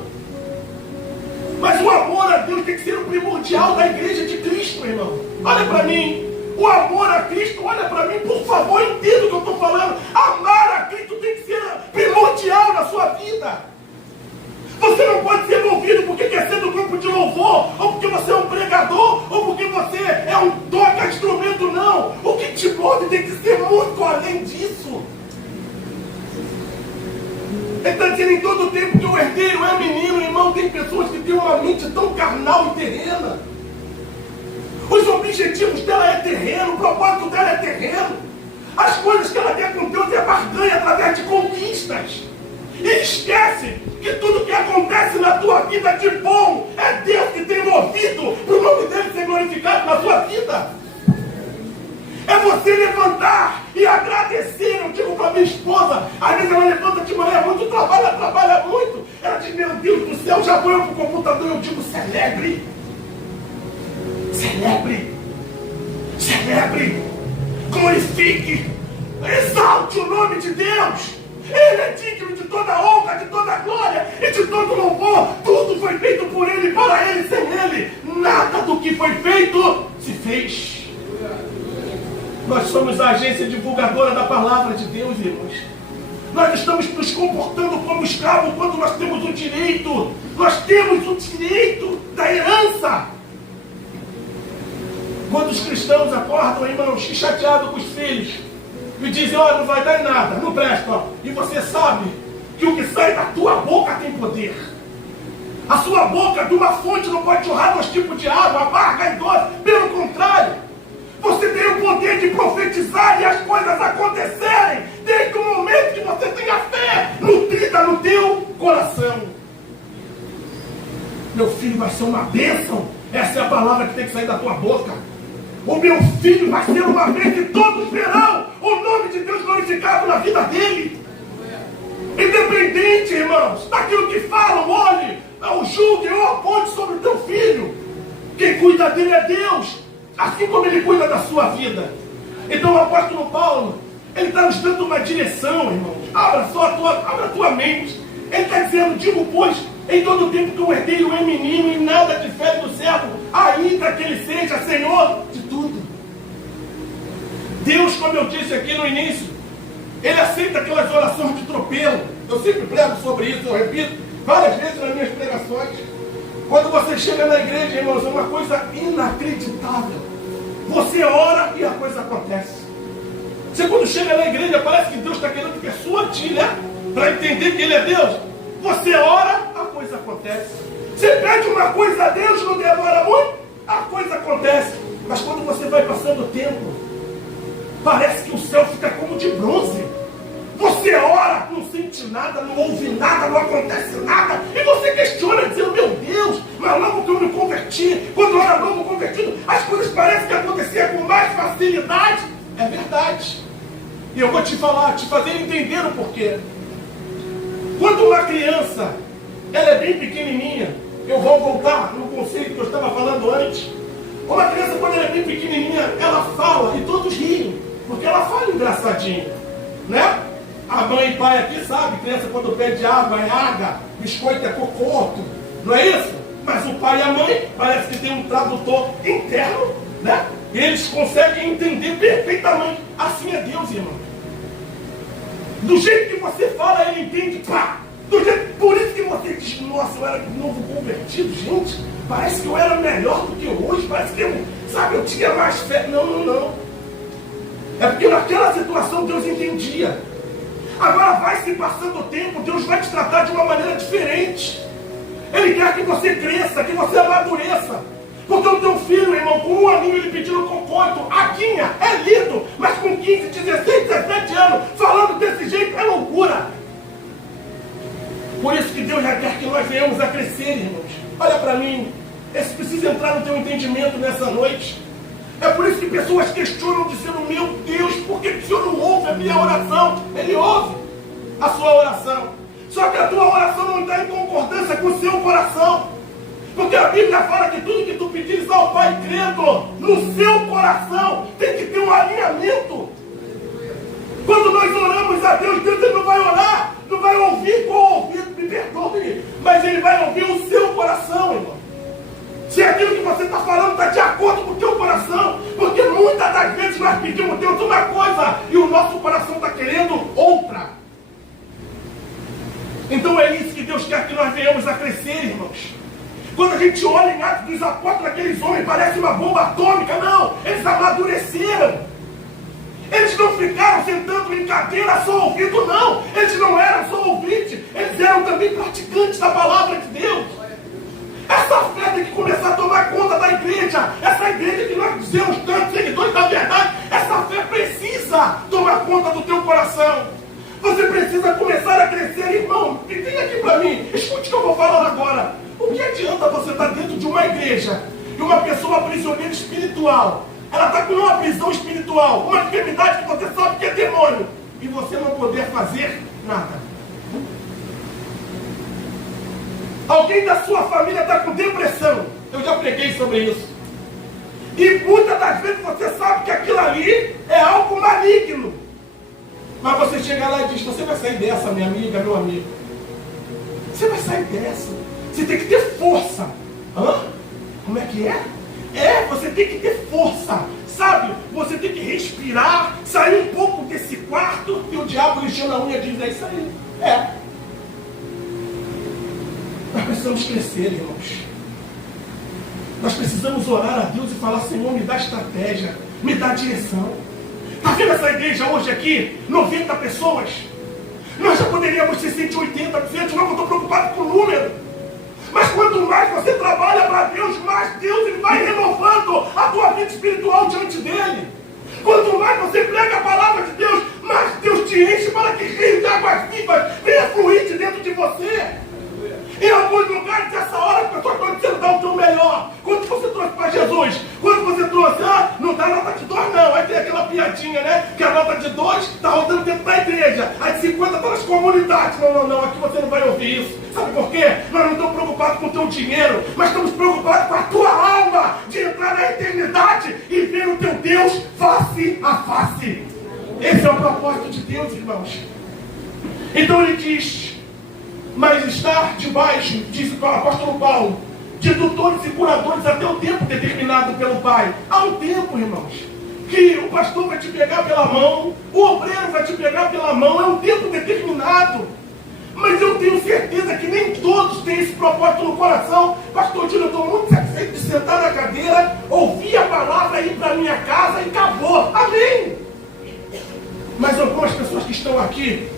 Mas o amor a Deus tem que ser o primordial da igreja de Cristo, irmão. Olha para mim. O amor a Cristo, olha para mim, por favor, entenda o que eu estou falando. Amar a Cristo tem que ser primordial na sua vida. Você não pode ser movido porque quer ser do grupo de louvor, ou porque você é um pregador, ou porque você é um toca-instrumento, não. O que te move tem que ser muito além disso. Ele está dizendo em todo o tempo que o herdeiro é menino, irmão. Tem pessoas que têm uma mente tão carnal e terrena. Os objetivos dela é terreno, o propósito dela é terreno. As coisas que ela quer com Deus é barganha através de conquistas. E esquece que tudo que acontece na tua vida de bom é Deus que tem movido para o nome dele ser glorificado na sua vida. É você levantar e agradecer. Eu digo para minha esposa, às vezes ela levanta de manhã muito, trabalha muito. Ela diz: meu Deus do céu, já vou eu para o computador. Eu digo: celebre. Celebre, celebre, glorifique, exalte o nome de Deus. Ele é digno de toda honra, de toda glória e de todo louvor. Tudo foi feito por Ele, para Ele, sem Ele nada do que foi feito se fez. Nós somos a agência divulgadora da palavra de Deus, irmãos. Nós estamos nos comportando como escravos quando nós temos o direito. Nós temos o direito da herança. Quando os cristãos acordam, irmãos, chateados com os filhos, e dizem, olha, não vai dar em nada, não presta, ó. E você sabe que o que sai da tua boca tem poder. A sua boca de uma fonte não pode jorrar 2 tipos de água, amarga e doce. Pelo contrário, você tem o poder de profetizar e as coisas acontecerem desde o momento que você tem a fé nutrida no teu coração. Meu filho vai ser uma bênção. Essa é a palavra que tem que sair da tua boca. O meu filho vai ser uma bênção e todos verão o nome de Deus glorificado na vida dele. Independente, irmãos, daquilo que falam, olhe, ou julgue ou aponte sobre o teu filho. Quem cuida dele é Deus, assim como ele cuida da sua vida. Então o apóstolo Paulo, ele está nos dando uma direção, irmãos. Abra a tua mente. Ele está dizendo, digo, pois, em todo tempo que o herdeiro é menino e nada difere do servo, ainda que ele seja senhor de tudo. Deus, como eu disse aqui no início, ele aceita aquelas orações de tropelo. Eu sempre prego sobre isso, eu repito várias vezes nas minhas pregações. Quando você chega na igreja, irmãos, é uma coisa inacreditável. Você ora e a coisa acontece. Você quando chega na igreja, parece que Deus está querendo persuadir, né? Para entender que Ele é Deus. Você ora, a coisa acontece. Você pede uma coisa a Deus, não demora muito, a coisa acontece. Mas quando você vai passando o tempo, parece que o céu fica como de bronze. Você ora, não sente nada, não ouve nada, não acontece nada. E você questiona, dizendo, meu Deus, mas logo que eu me converti, quando eu era novo convertido, as coisas parecem que aconteciam com mais facilidade. É verdade. E eu vou te falar, te fazer entender o porquê. Quando uma criança, ela é bem pequenininha, eu vou voltar no conceito que eu estava falando antes. Uma criança, quando ela é bem pequenininha, ela fala e todos riem, porque ela fala engraçadinho, né? A mãe e pai aqui sabem, criança quando pede água é água, biscoito é cocoto, não é isso? Mas o pai e a mãe parece que tem um tradutor interno, né? E eles conseguem entender perfeitamente. Assim é Deus, irmão. Do jeito que você fala, ele entende, pá! Por isso que você diz, nossa, eu era novo convertido, gente, parece que eu era melhor do que hoje, parece que eu tinha mais fé. Não. É porque naquela situação Deus entendia. Agora vai se passando o tempo, Deus vai te tratar de uma maneira diferente. Ele quer que você cresça, que você amadureça. Porque o teu filho, irmão, com 1 aninho ele pedindo cocoto, aguinha, é lindo, mas com 15, 16, 17 anos, falando desse jeito, é loucura. Por isso que Deus já quer que nós venhamos a crescer, irmãos. Olha para mim, esse precisa entrar no teu entendimento nessa noite. É por isso que pessoas questionam, dizendo, meu Deus, por que o Senhor não ouve a minha oração? Ele ouve a sua oração. Só que a tua oração não está em concordância com o seu coração. Porque a Bíblia fala que tudo que tu pedires ao Pai crendo no seu coração tem que ter um alinhamento. Quando nós oramos a Deus, Deus ele não vai orar, não vai ouvir com o ouvido, me perdoe, mas Ele vai ouvir o seu coração, irmão. Se aquilo que você está falando está de acordo com o teu coração, porque muitas das vezes nós pedimos a Deus uma coisa e o nosso coração está querendo outra. Então é isso que Deus quer que nós venhamos a crescer, irmãos. Quando a gente olha em Atos dos Apóstolos, aqueles homens parecem uma bomba atômica. Não, eles amadureceram. Eles não ficaram sentando em cadeira só ouvindo, não. Eles não eram só ouvintes, eles eram também praticantes da palavra de Deus. Essa fé tem que começar a tomar conta da igreja. Essa igreja que nós dizemos tanto, seguidores da verdade, essa fé precisa tomar conta do teu coração. Você precisa começar a crescer, irmão. E vem aqui para mim, escute o que eu vou falar agora. O que adianta você estar dentro de uma igreja e uma pessoa prisioneira espiritual? Ela está com uma prisão espiritual, uma enfermidade que você sabe que é demônio, e você não poder fazer nada. Alguém da sua família está com depressão. Eu já preguei sobre isso. E muitas das vezes você sabe que aquilo ali é algo maligno. Mas você chega lá e diz, você vai sair dessa, minha amiga, meu amigo. Você vai sair dessa. Você tem que ter força. Hã? Como é que é? Você tem que ter força. Sabe? Você tem que respirar, sair um pouco desse quarto, e o diabo lixando a unha diz, é isso aí. Nós precisamos crescer, irmãos. Nós precisamos orar a Deus e falar, Senhor, me dá estratégia, me dá direção. Está vendo essa igreja hoje aqui? 90 pessoas. Nós já poderíamos ser 180, 200, não, eu estou preocupado com o número. Mas quanto mais você trabalha para Deus, mais Deus ele vai renovando a tua vida espiritual diante dele. Quanto mais você prega a palavra de Deus, mais Deus te enche para que rios de águas vivas venha fluir de dentro de você. Em alguns lugares, nessa hora, as pessoas estão dizendo dar o teu melhor. Quando você trouxe para Jesus? Quando você trouxe, não dá nota de 2 não. Aí tem aquela piadinha, né? Que a nota de 2 está rodando dentro da igreja. A de 50 está nas comunidades. Não, aqui você não vai ouvir isso. Sabe por quê? Nós não estamos preocupados com o teu dinheiro, mas estamos preocupados com a tua alma de entrar na eternidade e ver o teu Deus face a face. Esse é o propósito de Deus, irmãos. Então ele diz... Mas estar debaixo, diz o apóstolo Paulo, de tutores e curadores até o tempo determinado pelo Pai. Há um tempo, irmãos, que o pastor vai te pegar pela mão, o obreiro vai te pegar pela mão, é um tempo determinado. Mas eu tenho certeza que nem todos têm esse propósito no coração. Pastor Júlio, eu estou muito satisfeito de sentar na cadeira, ouvir a palavra, ir para minha casa e acabou. Amém! Mas algumas pessoas que estão aqui,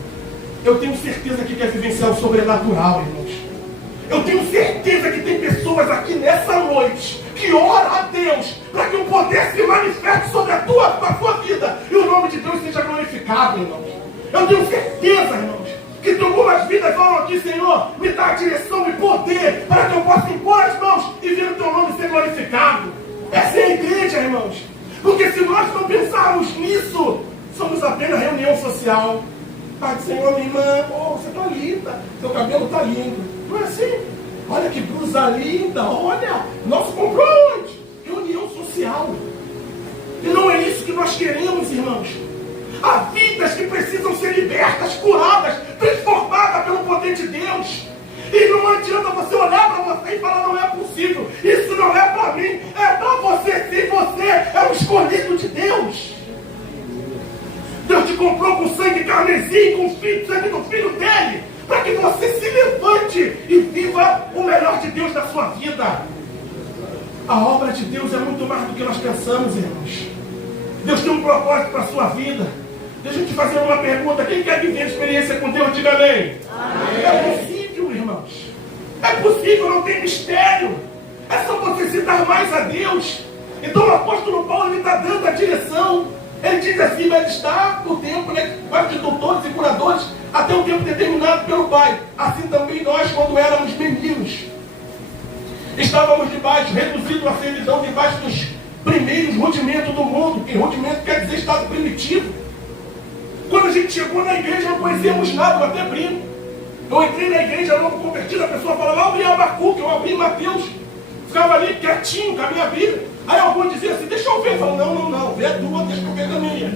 eu tenho certeza que quer vivenciar o sobrenatural, irmãos. Eu tenho certeza que tem pessoas aqui nessa noite que oram a Deus para que o poder se manifeste sobre a sua vida e o nome de Deus seja glorificado, irmãos. Eu tenho certeza, irmãos, que tem algumas vidas falam aqui, Senhor, me dá direção e poder para que eu possa impor as mãos e ver o teu nome ser glorificado. Essa é a igreja, irmãos. Porque se nós não pensarmos nisso, somos apenas reunião social. Pai do Senhor, minha irmã, você está linda, seu cabelo está lindo. Não é assim? Olha que blusa linda, olha, nosso comprou onde? Reunião social. E não é isso que nós queremos, irmãos. Há vidas que precisam ser libertas, curadas, transformadas pelo poder de Deus. E não adianta você olhar para você e falar, não é possível, isso não é para mim, é para você se você é o escolhido de Deus. Deus te comprou com sangue carmesim, com sangue do filho dele, para que você se levante e viva o melhor de Deus na sua vida. A obra de Deus é muito mais do que nós pensamos, irmãos. Deus tem um propósito para a sua vida. Deixa eu te fazer uma pergunta. Quem quer viver a experiência com Deus, diga amém. Amém. É possível, irmãos. É possível, não tem mistério. É só você se dar mais a Deus. Então o apóstolo Paulo está dando a direção. Ele diz assim, vai estar o tempo, né, de doutores e curadores, até o tempo determinado pelo Pai. Assim também nós, quando éramos meninos, estávamos debaixo, reduzidos à servidão, debaixo dos primeiros rudimentos do mundo. Que rudimento quer dizer estado primitivo. Quando a gente chegou na igreja, não conhecíamos nada, eu até brinco. Eu entrei na igreja, novo convertido, a pessoa falava, abri Abacuque, eu abri Mateus. Ficava ali quietinho com a minha Bíblia. Aí alguns diziam assim, deixa eu ver. Eu falo, não, vê a tua, deixa eu ver a minha.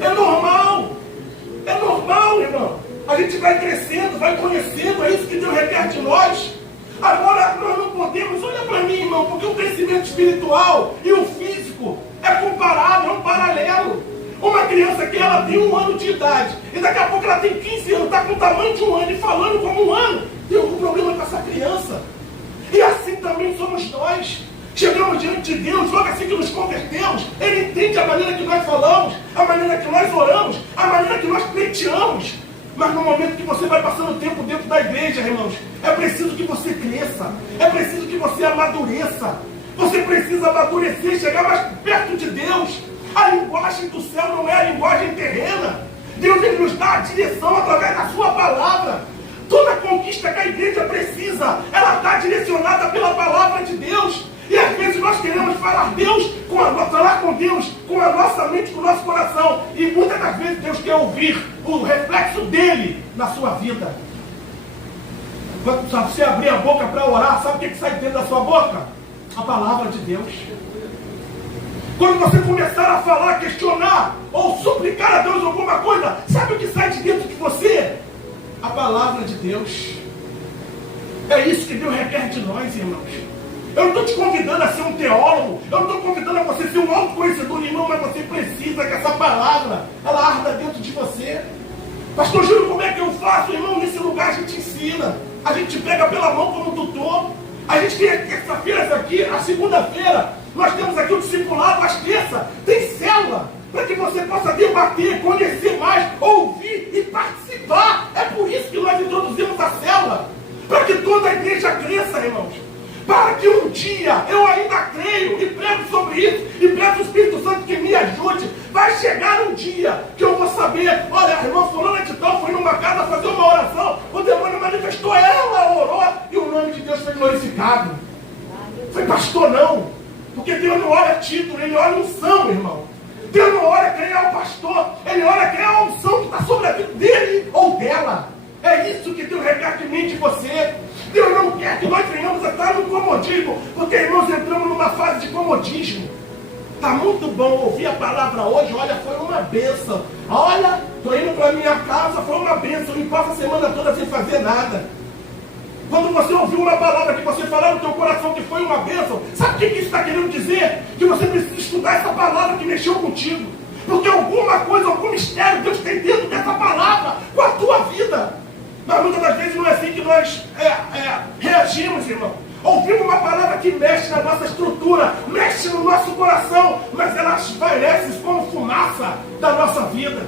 É normal, irmão. A gente vai crescendo, vai conhecendo, é isso que Deus requer de nós. Agora, nós não podemos, olha para mim, irmão, porque o crescimento espiritual e o físico é comparável, é um paralelo. Uma criança que ela tem 1 ano de idade, e daqui a pouco ela tem 15 anos, está com o tamanho de 1 ano e falando como 1 ano, tem algum problema com essa criança. E assim também somos nós. Chegamos diante de Deus, logo assim que nos convertemos, Ele entende a maneira que nós falamos, a maneira que nós oramos, a maneira que nós pleiteamos. Mas no momento que você vai passando o tempo dentro da igreja, irmãos, é preciso que você cresça, é preciso que você amadureça. Você precisa amadurecer, chegar mais perto de Deus. A linguagem do céu não é a linguagem terrena. Deus ele nos dá a direção através da sua palavra. Toda conquista que a igreja precisa, ela está direcionada pela palavra de Deus. E às vezes nós queremos falar falar com Deus com a nossa mente, com o nosso coração. E muitas das vezes Deus quer ouvir o reflexo dele na sua vida. Quando você abrir a boca para orar, sabe o que sai dentro da sua boca? A palavra de Deus. Quando você começar a falar, questionar ou suplicar a Deus alguma coisa, sabe o que sai de dentro de você? A palavra de Deus. É isso que Deus requer de nós, irmãos. Eu não estou te convidando a ser um teólogo, eu não estou convidando a você ser um autoconhecedor, irmão, mas você precisa que essa palavra, ela arda dentro de você. Pastor Júlio, como é que eu faço, irmão? Nesse lugar a gente ensina, a gente pega pela mão como tutor. A gente tem terça-feira aqui, a segunda-feira, nós temos aqui o discipulado, às terças, tem célula. para que você possa debater, conhecer mais, ouvir e participar. É por isso que nós introduzimos a célula, para que toda a igreja cresça, irmãos. Para que um dia, eu ainda creio e prego sobre isso, e prego o Espírito Santo que me ajude. Vai chegar um dia que eu vou saber, olha, a irmã fulana de tal foi numa casa fazer uma oração, o demônio manifestou, ela orou, e o nome de Deus foi glorificado. Foi pastor não, porque Deus não olha título, Ele olha unção, irmão. Deus não olha quem é o pastor, Ele olha quem é a unção que está sobre a vida dele ou dela. É isso que Deus requer de mim e de você. Deus não quer que nós venhamos a estar no comodismo, porque, irmãos, entramos numa fase de comodismo. Está muito bom ouvir a palavra hoje, olha, foi uma bênção. Olha, estou indo para a minha casa, foi uma bênção, e passo a semana toda sem fazer nada. Quando você ouviu uma palavra que você falou no teu coração que foi uma bênção, sabe o que isso está querendo dizer? Que você precisa estudar essa palavra que mexeu contigo. Porque alguma coisa, algum mistério Deus tem dentro dessa palavra com a tua vida. Mas muitas das vezes não é assim que nós reagimos, irmão. Ouvimos uma palavra que mexe na nossa estrutura, mexe no nosso coração, mas ela esvaece como fumaça da nossa vida.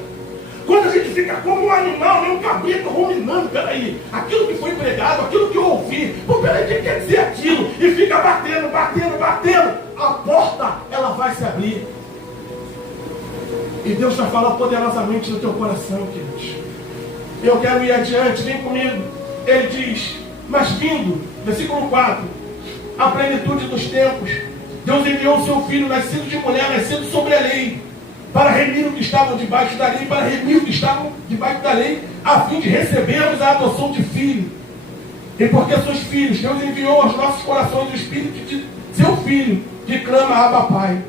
Quando a gente fica como um animal, nem um cabrito ruminando, peraí, aquilo que foi pregado, aquilo que eu ouvi, pô, peraí, o que quer dizer aquilo? E fica batendo, a porta, ela vai se abrir. E Deus vai falar poderosamente no teu coração, queridos. Eu quero ir adiante, vem comigo. Ele diz, mas vindo, versículo 4, a plenitude dos tempos, Deus enviou o seu filho, nascido de mulher, nascido sobre a lei, para remir o que estavam debaixo da lei, para remir o que estavam debaixo da lei, a fim de recebermos a adoção de filho. E porque sois filhos, Deus enviou aos nossos corações o Espírito de seu Filho, que clama Abba Pai.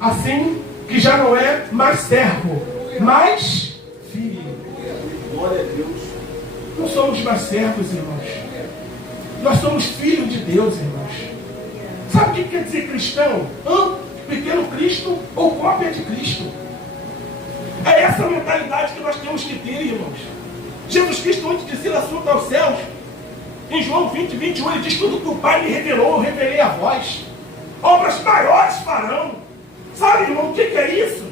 Assim que já não é mais servo, mas filho. Glória a Deus. Não somos mais servos, irmãos. Nós somos filhos de Deus, irmãos. Sabe o que quer dizer cristão? Pequeno Cristo ou cópia de Cristo. É essa mentalidade que nós temos que ter, irmãos. Jesus Cristo, antes de ser assunto aos céus, em João 20, 21, ele diz: tudo que o Pai me revelou, eu revelei a vós. Obras maiores farão. Sabe, irmão, o que é isso?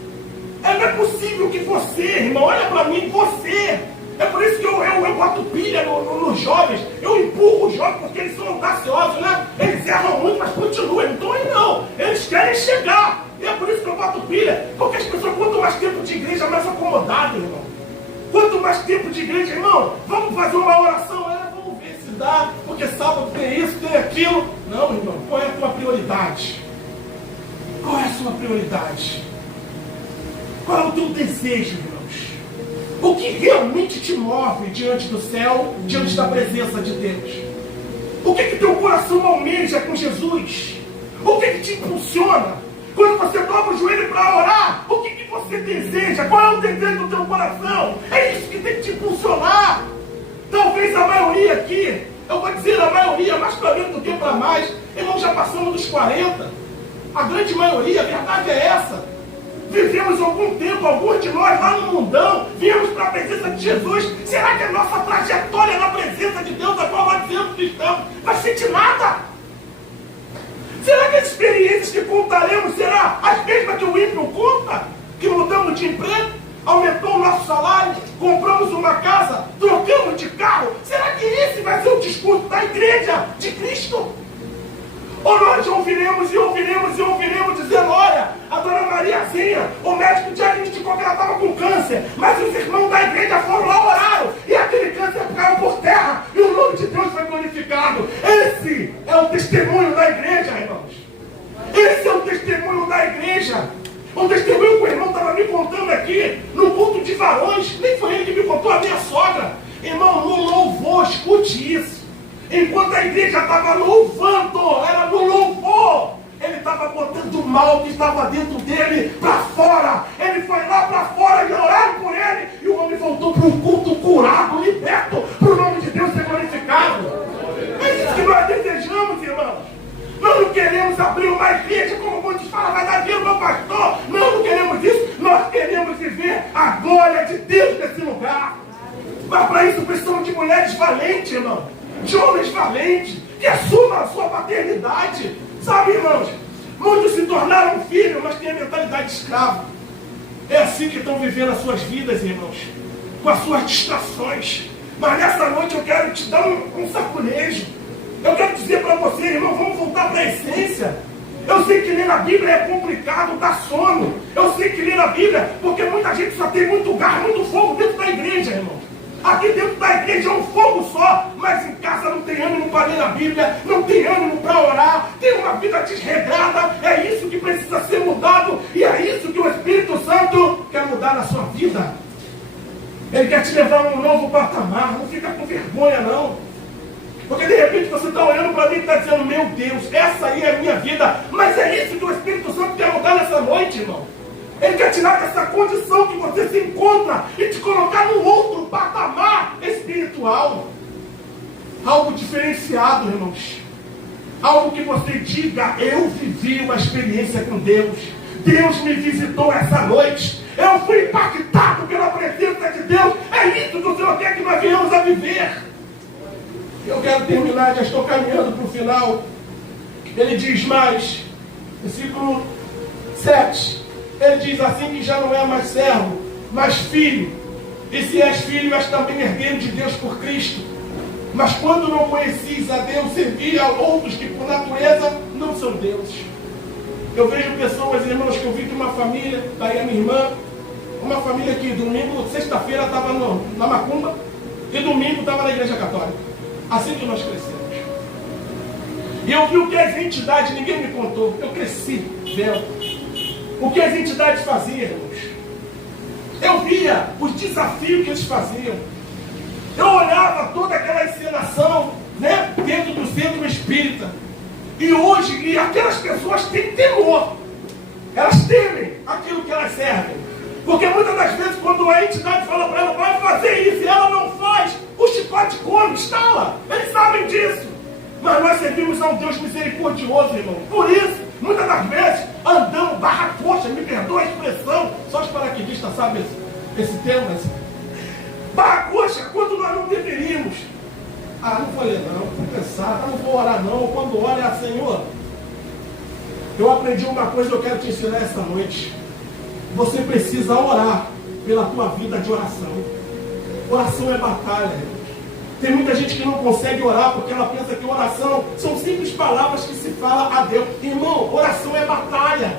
Não é possível que você, irmão, olha para mim, você. É por isso que eu boto pilha nos jovens. Eu empurro os jovens porque eles são audaciosos, né? Eles erram muito, mas continuam. Eles não estão aí, não. Eles querem chegar. E é por isso que eu boto pilha. Porque as pessoas, quanto mais tempo de igreja, mais acomodado, irmão. Quanto mais tempo de igreja, irmão, vamos fazer uma oração. Vamos ver se dá. Porque sábado tem isso, tem aquilo. Não, irmão, qual é a tua prioridade? Qual é a sua prioridade? Qual é o teu desejo, irmãos? O que realmente te move diante do céu, diante da presença de Deus? O que teu coração almeja com Jesus? O que te impulsiona? Quando você dobra o joelho para orar, o que você deseja? Qual é o desejo do teu coração? É isso que tem que te impulsionar. Talvez a maioria aqui, eu vou dizer a maioria, mais para menos do que para mais, irmão, já passamos dos 40. A grande maioria, a verdade é essa. Vivemos algum tempo, alguns de nós lá no mundão, viemos para a presença de Jesus. Será que a nossa trajetória na presença de Deus, a qual nós dizemos que estamos, vai ser de nada? Será que as experiências que contaremos será as mesmas que o ímpio conta? Que mudamos de emprego, aumentou o nosso salário, compramos uma casa, trocamos de carro? Será que esse vai ser o discurso da igreja de Cristo? Ou nós ouviremos dizendo: olha, a dona Mariazinha, o médico diagnosticou que ela estava com câncer, mas os irmãos da igreja foram lá, oraram, e aquele câncer caiu por terra, e o nome de Deus foi glorificado. Esse é o testemunho da igreja, irmãos. Esse é o testemunho da igreja. Um testemunho que o irmão estava me contando aqui, no culto de varões, nem foi ele que me contou, a minha sogra. Irmão, no louvor, escute isso. Enquanto a igreja estava louvando, era no louvor, ele estava botando o mal que estava dentro dele para fora. Ele foi lá para fora e oraram por ele, e o homem voltou para um culto curado, liberto, para o nome de Deus ser glorificado. É isso que nós desejamos, irmãos. Nós não queremos abrir uma igreja, como muitos falam, vai dar dinheiro meu pastor. Não queremos isso. Nós queremos viver a glória de Deus nesse lugar. Mas para isso precisamos de mulheres valentes, irmão. De homens valentes, que assumam a sua paternidade. Sabe, irmãos, muitos se tornaram filhos, mas têm a mentalidade de escravo. É assim que estão vivendo as suas vidas, irmãos, com as suas distrações. Mas nessa noite eu quero te dar um saculejo. Eu quero dizer para você, irmão, vamos voltar para a essência. Eu sei que ler a Bíblia é complicado, dá sono. Eu sei que ler a Bíblia, porque muita gente só tem muito gás, muito fogo dentro da igreja, irmão. Aqui dentro da igreja é um fogo só, mas em casa não tem ânimo para ler a Bíblia, não tem ânimo para orar, tem uma vida desregrada. É isso que precisa ser mudado, e é isso que o Espírito Santo quer mudar na sua vida. Ele quer te levar a um novo patamar. Não fica com vergonha, não. Porque de repente você está olhando para mim e está dizendo: meu Deus, essa aí é a minha vida. Mas é isso que o Espírito Santo quer mudar nessa noite, irmão. Ele quer tirar dessa condição que você se encontra e te colocar num outro patamar espiritual. Algo diferenciado, irmãos. Algo que você diga: eu vivi uma experiência com Deus. Deus me visitou essa noite. Eu fui impactado pela presença de Deus. É isso que o Senhor quer que nós venhamos a viver. Eu quero terminar, já estou caminhando para o final. Ele diz mais, versículo 7. Ele diz assim: que já não é mais servo, mas filho. E se és filho, és também herdeiro de Deus por Cristo. Mas quando não conhecis a Deus, servi a outros que por natureza não são deuses. Eu vejo pessoas, irmãos, que eu vi que uma família, daí a minha irmã, uma família que domingo, sexta-feira estava na macumba e domingo estava na igreja católica. Assim que nós crescemos. E eu vi o que as entidades, ninguém me contou, eu cresci vendo o que as entidades faziam, irmãos. Eu via os desafios que eles faziam. Eu olhava toda aquela encenação, né, dentro do centro espírita. E hoje, e aquelas pessoas têm temor. Elas temem aquilo que elas servem. Porque muitas das vezes, quando a entidade fala para ela: vai fazer isso, e ela não faz, o chicote come, estala. Eles sabem disso. Mas nós servimos a um Deus misericordioso, irmão. Por isso, muitas das vezes, andamos barra coxa, me perdoa a expressão, só os paraquedistas sabem esse termo, mas barra coxa, quando nós não deveríamos. Não vou ler não, vou pensar, não vou orar não. Quando ora, Senhor, eu aprendi uma coisa que eu quero te ensinar essa noite. Você precisa orar pela tua vida de oração. Oração é batalha, irmão. Tem muita gente que não consegue orar porque ela pensa que oração são simples palavras que se fala a Deus. Irmão, oração é batalha.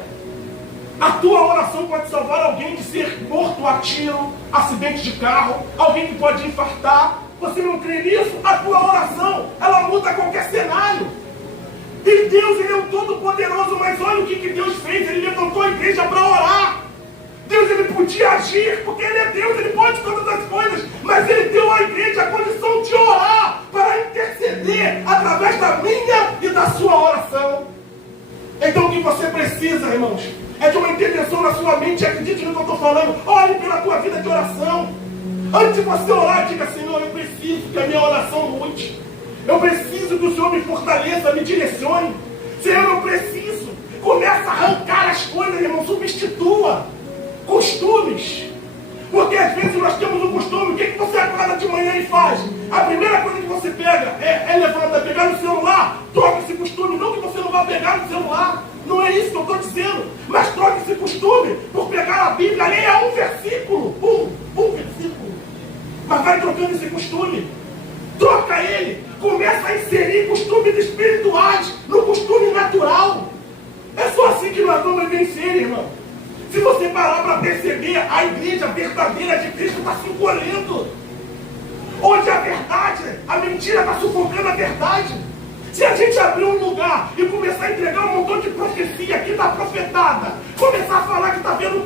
A tua oração pode salvar alguém de ser morto a tiro, acidente de carro, alguém que pode infartar. Você não crê nisso? A tua oração, ela muda qualquer cenário. E Deus, Ele é um todo-poderoso, mas olha o que Deus fez. Ele levantou a igreja para orar. Deus, Ele podia agir, porque Ele é Deus, Ele pode todas as coisas, mas Ele deu à igreja a condição de orar, para interceder através da minha e da sua oração. Então o que você precisa, irmãos, é de uma intervenção na sua mente. Acredite no que eu estou falando. Olhe pela tua vida de oração. Antes de você orar, diga: Senhor, eu preciso que a minha oração mude. Eu preciso que o Senhor me fortaleça, me direcione. Senhor, eu preciso. Começa a arrancar as coisas, irmão. Substitua costumes. Porque às vezes nós temos um costume. O que você acorda de manhã e faz? A primeira coisa que você pega é levantar, pegar no celular. Troca esse costume. Não que você não vá pegar no celular. Não é isso que eu estou dizendo. Mas troca esse costume por pegar a Bíblia. Leia um versículo. Um versículo. Mas vai trocando esse costume. Troca ele. Começa a inserir costumes espirituais no costume natural. É só assim que nós vamos vencer, irmão. Se você parar para perceber, a igreja verdadeira de Cristo está se encolhendo. Onde a verdade, a mentira está sufocando a verdade. Se a gente abrir um lugar e começar a entregar um montão de profecia aqui da profetada, começar a falar que está vendo um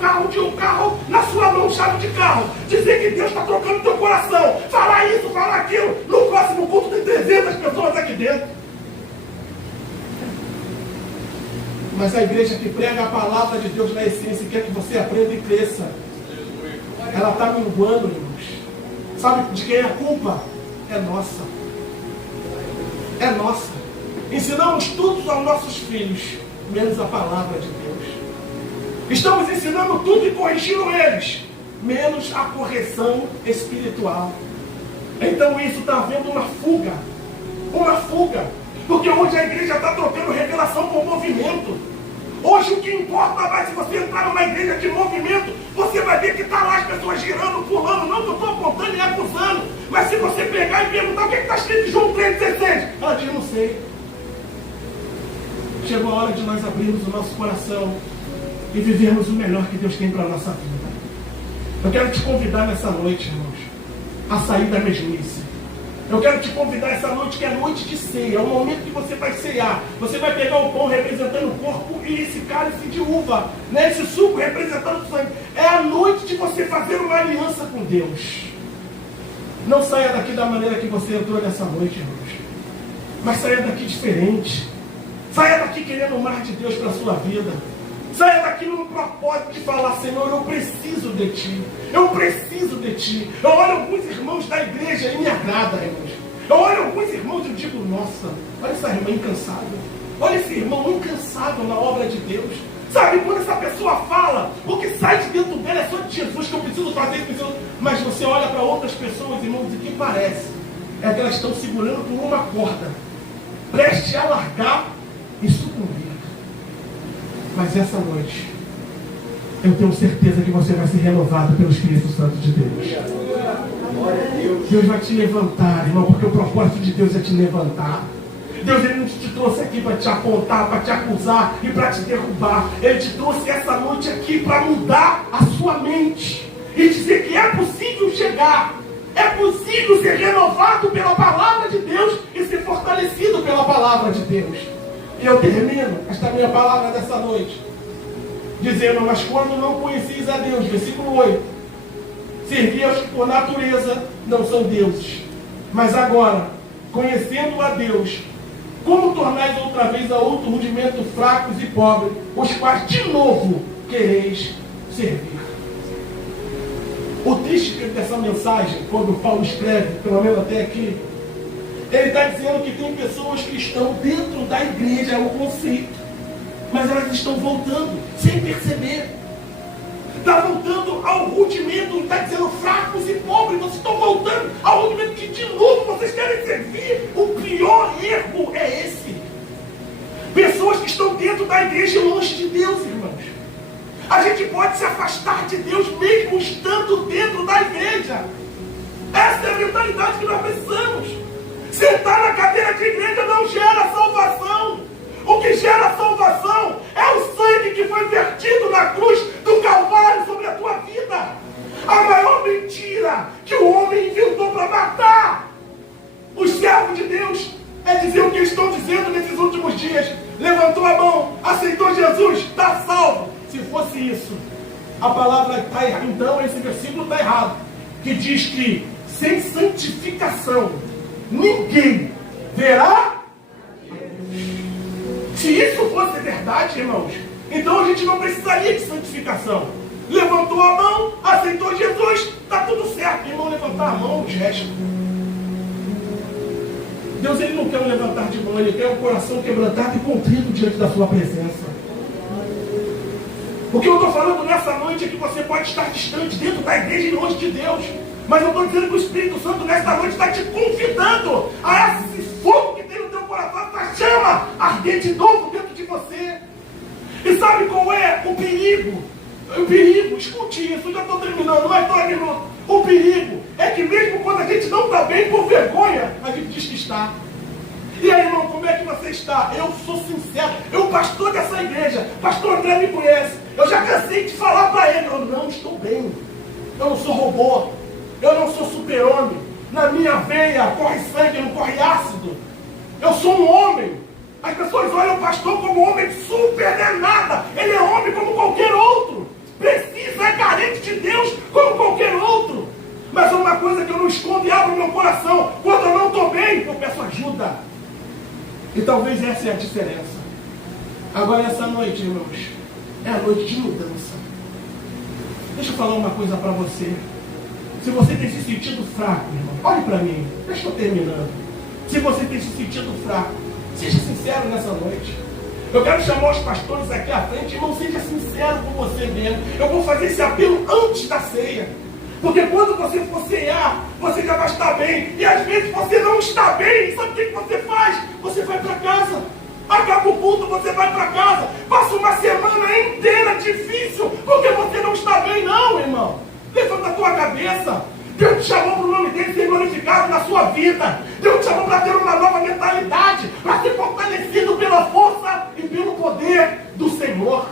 carro na sua mão, chave de carro, dizer que Deus está trocando teu coração, falar isso, falar aquilo, no próximo culto tem 300 pessoas aqui dentro. Mas a igreja que prega a palavra de Deus na essência e quer que você aprenda e cresça, ela está minguando, irmãos. Sabe de quem é a culpa? É nossa. É nossa. Ensinamos tudo aos nossos filhos, menos a palavra de Deus. Estamos ensinando tudo e corrigindo eles, menos a correção espiritual. Então isso está havendo uma fuga. Uma fuga. Porque hoje a igreja está trocando revelação por movimento. Hoje o que importa mais se você entrar numa igreja de movimento, você vai ver que está lá as pessoas girando, pulando. Não que eu estou apontando e acusando, mas se você pegar e perguntar o que está escrito em João 3,16, ela diz, não sei. Chegou a hora de nós abrirmos o nosso coração e vivermos o melhor que Deus tem para a nossa vida. Eu quero te convidar nessa noite, irmãos, a sair da mesmice. Eu quero te convidar essa noite, que é a noite de ceia, é o momento que você vai ceiar. Você vai pegar o pão representando o corpo e esse cálice de uva, né? Esse suco representando o sangue. É a noite de você fazer uma aliança com Deus. Não saia daqui da maneira que você entrou nessa noite, irmãos, mas saia daqui diferente. Saia daqui querendo o mar de Deus para a sua vida. Saia daqui no propósito de falar, Senhor, eu preciso de Ti. Eu preciso de Ti. Eu olho alguns irmãos da igreja e me agrada, irmãos. Eu olho alguns irmãos e digo, nossa, olha essa irmã incansável. Olha esse irmão incansável na obra de Deus. Sabe, quando essa pessoa fala, o que sai de dentro dela é só de Jesus, que eu preciso fazer isso. Mas você olha para outras pessoas, irmãos, e o que parece? É que elas estão segurando por uma corda, preste a largar e sucumbir. Mas essa noite, eu tenho certeza que você vai ser renovado pelo Espírito Santo de Deus. Deus vai te levantar, irmão, porque o propósito de Deus é te levantar. Deus, Ele não te trouxe aqui para te apontar, para te acusar e para te derrubar. Ele te trouxe essa noite aqui para mudar a sua mente e dizer que é possível chegar, é possível ser renovado pela palavra de Deus e ser fortalecido pela palavra de Deus. E eu termino esta minha palavra dessa noite dizendo, mas quando não conheceis a Deus, versículo 8, servia aos que por natureza não são deuses, mas agora, conhecendo a Deus, como tornais outra vez a outro rudimento fracos e pobres, os quais de novo quereis servir. O triste dessa mensagem, quando Paulo escreve, pelo menos até aqui, ele está dizendo que tem pessoas que estão dentro da igreja, é um conceito, mas elas estão voltando sem perceber. Está voltando ao rudimento, está dizendo fracos e pobres, vocês estão voltando ao rudimento que de novo vocês querem servir. O pior erro é esse. Pessoas que estão dentro da igreja e longe de Deus, irmãos. A gente pode se afastar de Deus mesmo estando dentro da igreja. Essa é a mentalidade que nós precisamos. Sentar na cadeira de igreja não gera salvação. O que gera salvação é o sangue que foi vertido na cruz do Calvário sobre a tua vida. A maior mentira que o homem inventou para matar os servos de Deus é dizer o que eles estão dizendo nesses últimos dias. Levantou a mão, aceitou Jesus, está salvo. Se fosse isso, a palavra está errada. Então esse versículo está errado, que diz que sem santificação ninguém verá. Se isso fosse verdade, irmãos, então a gente não precisaria de santificação. Levantou a mão, aceitou Jesus, está tudo certo. Irmão, levantar a mão, gesto. Deus, Ele não quer um levantar de mão, Ele quer um coração quebrantado e contrito diante da sua presença. O que eu estou falando nessa noite é que você pode estar distante dentro da igreja e longe de Deus. Mas eu estou dizendo que o Espírito Santo nesta noite está te convidando a esse fogo que tem no teu coração, essa chama ardente novo dentro de você. E sabe qual é o perigo? O perigo, escute isso, eu já estou terminando, mas estou terminando. O perigo é que mesmo quando a gente não está bem, por vergonha, a gente diz que está. E aí, irmão, como é que você está? Eu sou sincero, eu pastor dessa igreja, pastor André me conhece. Eu já cansei de falar para ele, eu não estou bem. Eu não sou robô, eu não sou super-homem. Na minha veia corre sangue, não corre ácido. Eu sou um homem. As pessoas olham o pastor como homem super, não é nada. Ele é homem como qualquer outro. Precisa, é carente de Deus como qualquer outro. Mas uma coisa que eu não escondo e abro meu coração, quando eu não estou bem, eu peço ajuda. E talvez essa é a diferença. Agora essa noite, irmãos, é a noite de mudança. Deixa eu falar uma coisa para você. Se você tem se sentido fraco, irmão, olhe para mim, deixa eu terminando. Se você tem se sentido fraco, seja sincero nessa noite. Eu quero chamar os pastores aqui à frente, irmão, seja sincero com você mesmo. Eu vou fazer esse apelo antes da ceia. Porque quando você for cear, você já vai estar bem. E às vezes você não está bem. Sabe o que você faz? Você vai para casa. Acaba o culto, você vai para casa, passa uma semana inteira difícil, porque você não está bem, não, irmão. Levanta a tua cabeça. Deus te chamou para o nome dele ser glorificado na sua vida. Deus te chamou para ter uma nova mentalidade, para ser fortalecido pela força e pelo poder do Senhor.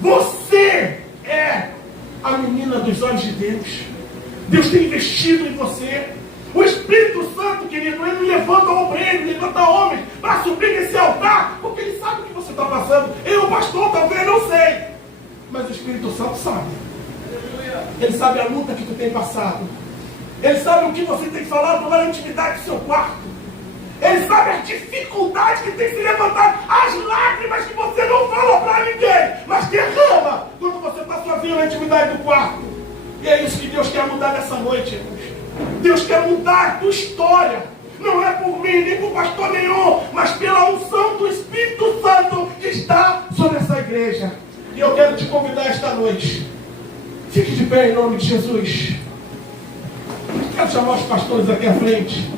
Você é a menina dos olhos de Deus. Deus tem investido em você. O Espírito Santo, querido, ele levanta obreiros, levanta homens para subir nesse altar, porque ele sabe o que você está passando. Eu, pastor, talvez não sei, mas o Espírito Santo sabe. Ele sabe a luta que tu tem passado. Ele sabe o que você tem falado lá na intimidade do seu quarto. Ele sabe as dificuldades que tem se levantado, as lágrimas que você não fala para ninguém, mas derrama quando você está sozinho na intimidade do quarto. E é isso que Deus quer mudar nessa noite, irmãos. Deus quer mudar a tua história. Não é por mim, nem por pastor nenhum, mas pela unção do Espírito Santo que está sobre essa igreja. E eu quero te convidar esta noite. Fique de pé em nome de Jesus. Quero chamar os pastores aqui à frente.